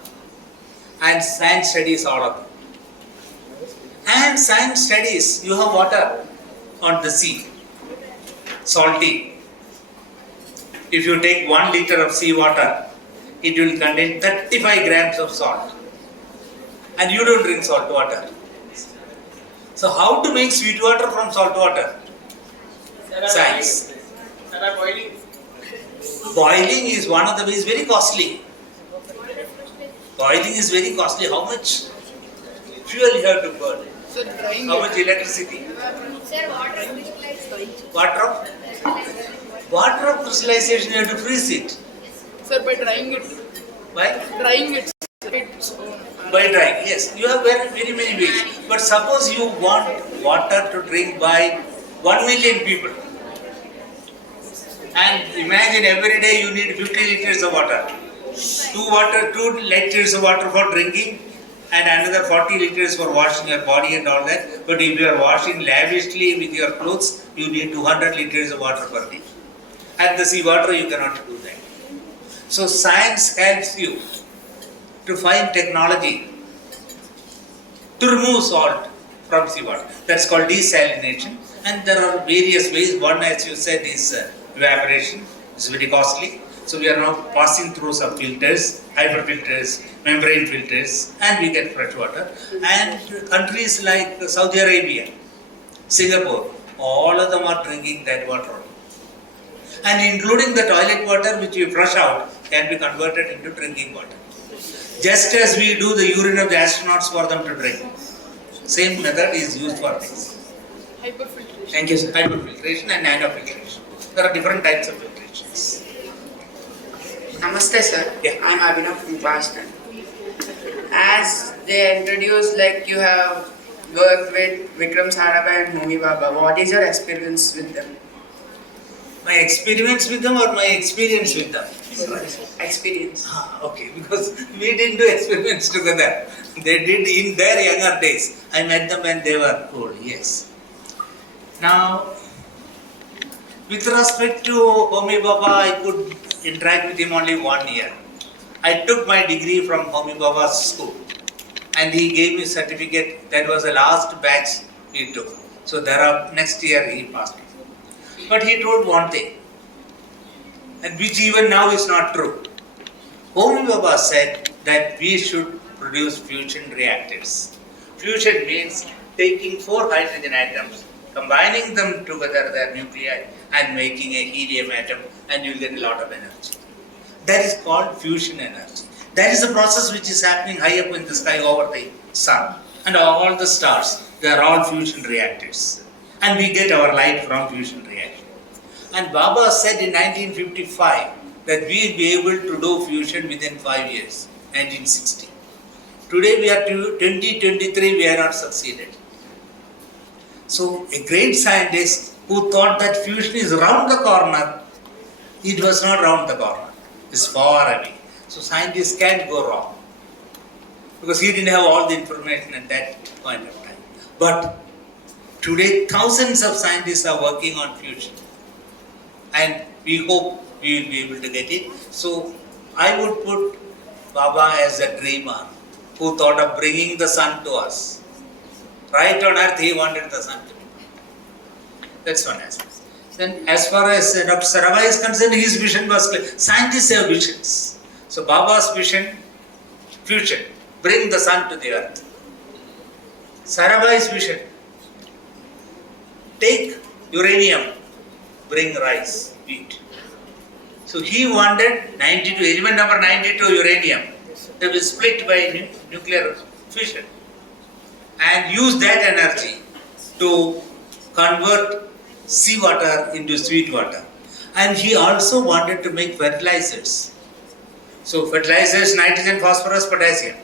And science studies all of them. And science studies, you have water on the sea, salty. If you take 1 liter of sea water, it will contain 35 grams of salt. And you don't drink salt water. So how to make sweet water from salt water? Science. Boiling is one of the ways, very costly. Boiling is very costly. How much fuel you have to burn? Sir, drying How it. much electricity? Sir, water crystallized. Water of Water of crystallization, you have to freeze it. Sir, by drying it. Why? Drying it. Its own. By drying, yes. You have very many ways. But suppose you want water to drink by 1 million people. And imagine every day you need 50 liters of water. 2 liters of water for drinking and another 40 liters for washing your body and all that. But if you are washing lavishly with your clothes, you need 200 liters of water per day. At the seawater, you cannot do that. So science helps you to find technology to remove salt from seawater. That's called desalination. And there are various ways. One, as you said, is evaporation. It's very costly. So we are now passing through some filters, hyperfilters, membrane filters, and we get fresh water. And countries like Saudi Arabia, Singapore, all of them are drinking that water. And including the toilet water which we flush out can be converted into drinking water. Just as we do the urine of the astronauts for them to drink. Same method is used for this. Hyperfiltration. Thank you, sir. Hyperfiltration and nanofiltration. There are different types of filtrations. Namaste, sir. Yeah. I'm Abhinav from class 10. As they introduced, like you have worked with Vikram Sarabhai and Homi Baba, what is your experience with them? My experiments with them or my experience with them? Experience. Okay, because we didn't do experiments together. They did in their younger days. I met them when they were old, yes. Now, with respect to Homi Baba, I could interact with him only 1 year. I took my degree from Homi Baba's school and he gave me a certificate. That was the last batch he took. So next year he passed it. But he told one thing, and which even now is not true. Homi Baba said that we should produce fusion reactors. Fusion means taking 4 hydrogen atoms, combining them together, their nuclei, and making a helium atom, and you get a lot of energy. That is called fusion energy. That is a process which is happening high up in the sky over the sun. And all the stars, they are all fusion reactors. And we get our light from fusion reactors. And Baba said in 1955 that we will be able to do fusion within 5 years, 1960. Today we are 2023, we are not succeeded. So a great scientist who thought that fusion is round the corner, it was not round the corner, it's far away. So scientists can't go wrong because he didn't have all the information at that point of time. But today thousands of scientists are working on fusion and we hope we will be able to get it. So I would put Baba as a dreamer who thought of bringing the sun to us. Right on earth he wanted the sun to be. That's one aspect. Then as far as Dr. Sarabhai is concerned, his vision was clear. Scientists have visions. So Baba's vision, fusion, bring the sun to the earth. Sarabhai's vision, take uranium, bring rice, wheat. So he wanted 92, element number 92 uranium to be split by nuclear fission and use that energy to convert seawater into sweet water. And he also wanted to make fertilizers. So fertilizers, nitrogen, phosphorus, potassium.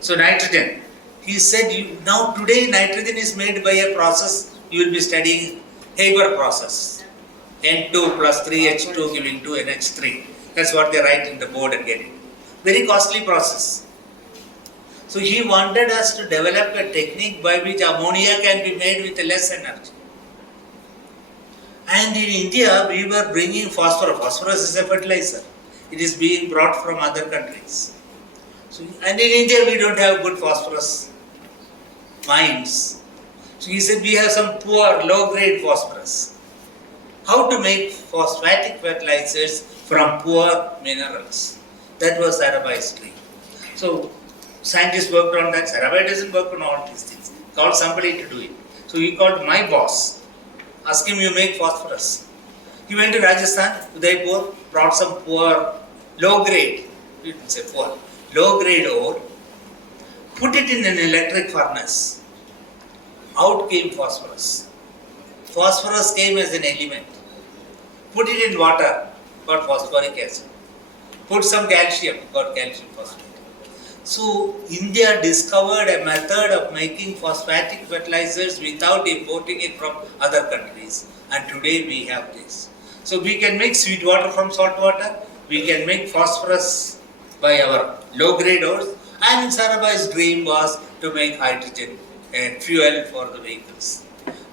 So nitrogen, he said now today nitrogen is made by a process, you will be studying Haber process. N2 plus 3H2 giving 2NH3. That's what they write in the board and get it. Very costly process. So he wanted us to develop a technique by which ammonia can be made with less energy. And in India, we were bringing phosphorus. Phosphorus is a fertilizer. It is being brought from other countries. So, and in India, we don't have good phosphorus mines. So he said, we have some poor, low-grade phosphorus. How to make phosphatic fertilizers from poor minerals? That was Sarabhai's dream. So scientists worked on that. Sarabhai doesn't work on all these things. He called somebody to do it. So he called my boss. Asked him, you make phosphorus. He went to Rajasthan, Udaipur, brought some poor, low-grade, you didn't say poor, low-grade ore, put it in an electric furnace. Out came phosphorus. Phosphorus came as an element. Put it in water, got phosphoric acid. Put some calcium, got calcium phosphate. So India discovered a method of making phosphatic fertilizers without importing it from other countries. And today we have this. So we can make sweet water from salt water. We can make phosphorus by our low grade ores. And Sarabhai's dream was to make hydrogen and fuel for the vehicles.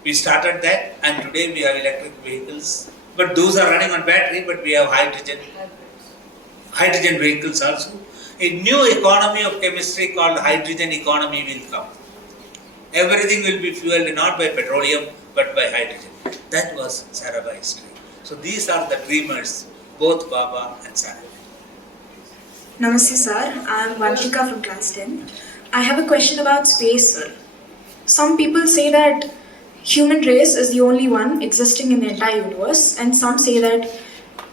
We started that, and today we have electric vehicles. But those are running on battery, but we have hydrogen vehicles also. A new economy of chemistry called hydrogen economy will come. Everything will be fueled not by petroleum but by hydrogen. That was Sarabhai's dream. So these are the dreamers, both Baba and Sarabhai. Namaste sir, I am Vanshika from class 10. I have a question about space, sir. Some people say that human race is the only one existing in the entire universe, and some say that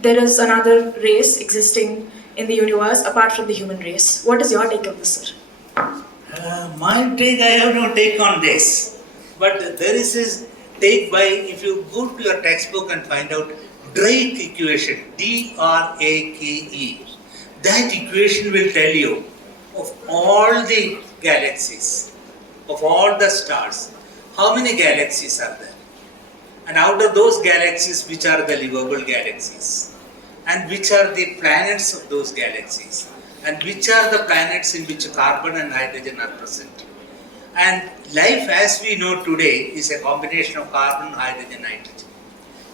there is another race existing in the universe apart from the human race. What is your take on this, sir? My take, I have no take on this. But there is this take by, if you go to your textbook and find out Drake equation, D-R-A-K-E, that equation will tell you of all the galaxies, of all the stars, how many galaxies are there? And out of those galaxies, which are the livable galaxies? And which are the planets of those galaxies? And which are the planets in which carbon and hydrogen are present? And life as we know today is a combination of carbon, hydrogen, nitrogen.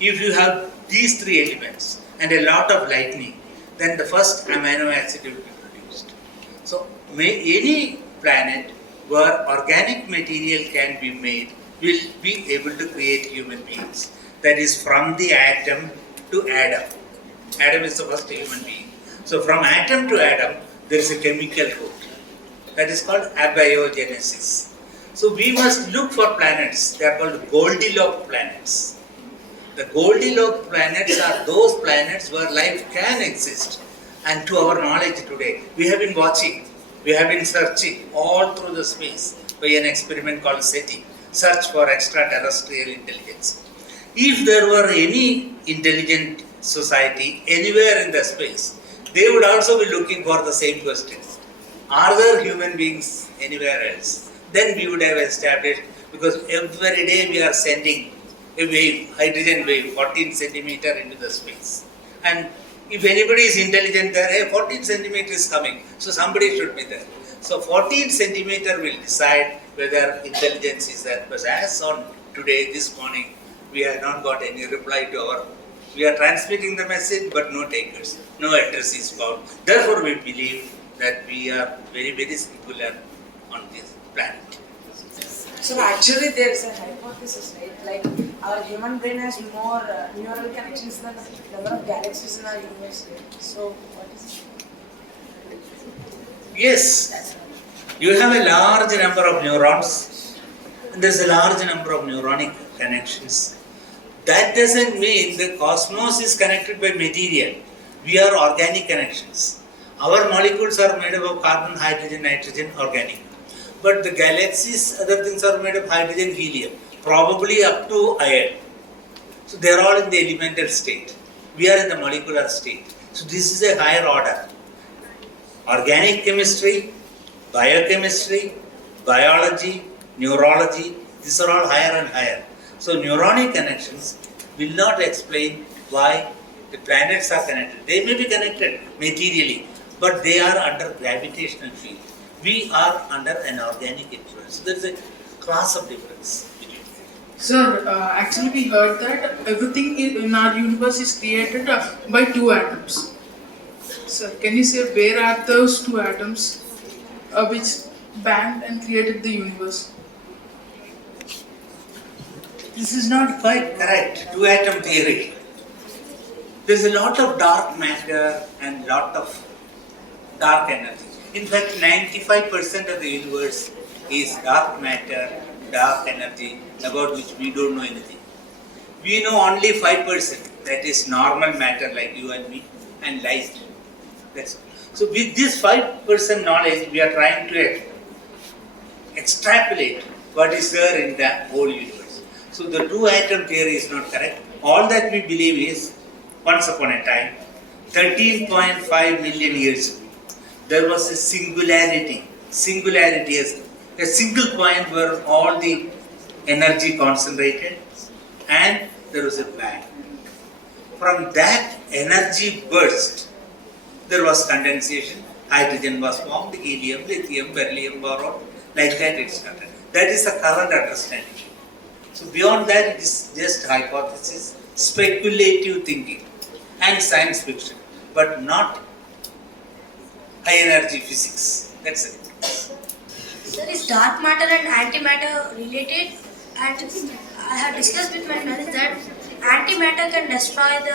If you have these three elements and a lot of lightning, then the first amino acid will be produced. So any planet where organic material can be made will be able to create human beings. That is from the atom to Adam. Adam is the first human being. So from atom to Adam, there is a chemical code. That is called abiogenesis. So we must look for planets. They are called Goldilocks planets. The Goldilocks planets are those planets where life can exist. And to our knowledge today, we have been watching, we have been searching all through the space by an experiment called SETI, Search for Extraterrestrial Intelligence. If there were any intelligent society anywhere in the space, they would also be looking for the same questions. Are there human beings anywhere else? Then we would have established, because every day we are sending a wave, hydrogen wave, 14 centimeter into the space. And if anybody is intelligent there, hey, 14 centimeter is coming, so somebody should be there. So 14 centimeter will decide whether intelligence is there. Because as on today, this morning, we have not got any reply to our, we are transmitting the message but no takers, no address is found. Therefore we believe that we are very, very singular on this planet. So actually there is a hypothesis, right? Like our human brain has more neural connections than the number of galaxies in our universe. So what is it? Yes, you have a large number of neurons and there is a large number of neuronic connections. That doesn't mean the cosmos is connected by material. We are organic connections. Our molecules are made up of carbon, hydrogen, nitrogen, organic. But the galaxies, other things are made of hydrogen, helium, probably up to iron. So they are all in the elemental state. We are in the molecular state. So this is a higher order. Organic chemistry, biochemistry, biology, neurology, these are all higher and higher. So neuronic connections will not explain why the planets are connected. They may be connected materially, but they are under gravitational field. We are under an organic influence. So there is a class of difference between them. Sir, actually we heard that everything in our universe is created by two atoms. Sir, can you say where are those two atoms which banged and created the universe? This is not quite correct. Two atom theory. There is a lot of dark matter and lot of dark energy. In fact, 95% of the universe is dark matter, dark energy, about which we don't know anything. We know only 5%, that is normal matter like you and me, and light. That's all. So with this 5% knowledge, we are trying to extrapolate what is there in the whole universe. So the two atom theory is not correct. All that we believe is once upon a time, 13.5 million years ago, there was a singularity. Singularity is a single point where all the energy concentrated, and there was a bang. From that energy burst, there was condensation, hydrogen was formed, helium, lithium, beryllium, boron, like that it started. That is the current understanding. So beyond that, it is just hypothesis, speculative thinking, and science fiction, but not high energy physics. That's it. Sir, is dark matter and antimatter related? And I have discussed with my friends that antimatter can destroy the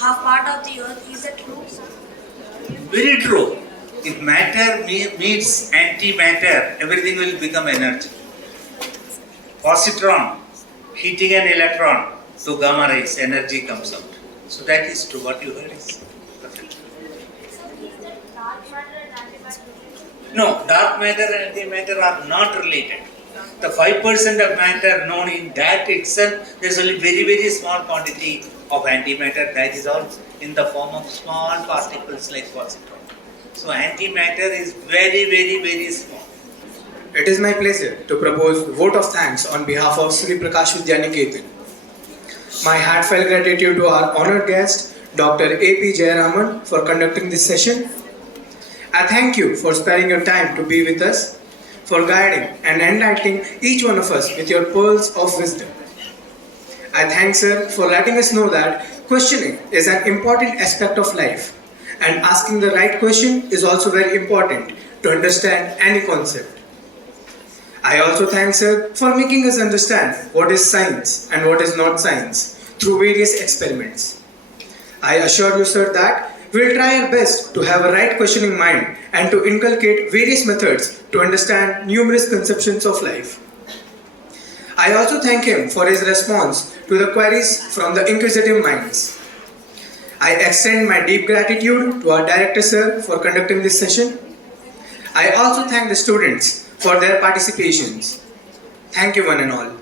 half part of the earth. Is that true? Very true. If matter meets antimatter, everything will become energy. Positron heating an electron to gamma rays, energy comes out. So that is true. What you heard is perfect. So is that dark matter and antimatter related? No, dark matter and antimatter are not related. The 5% of matter known in that itself, there is only very, very small quantity of antimatter. That is all in the form of small particles like positron. So antimatter is very, very, very small. It is my pleasure to propose vote of thanks on behalf of Sri Prakash Vidyaniketan. My heartfelt gratitude to our honored guest, Dr.A.P.Jayaraman, for conducting this session. I thank you for sparing your time to be with us, for guiding and enlightening each one of us with your pearls of wisdom. I thank sir for letting us know that questioning is an important aspect of life, and asking the right question is also very important to understand any concept. I also thank sir for making us understand what is science and what is not science through various experiments. I assure you sir that we'll try our best to have a right questioning mind and to inculcate various methods to understand numerous conceptions of life. I also thank him for his response to the queries from the inquisitive minds. I extend my deep gratitude to our director sir for conducting this session. I also thank the students for their participations. Thank you one and all.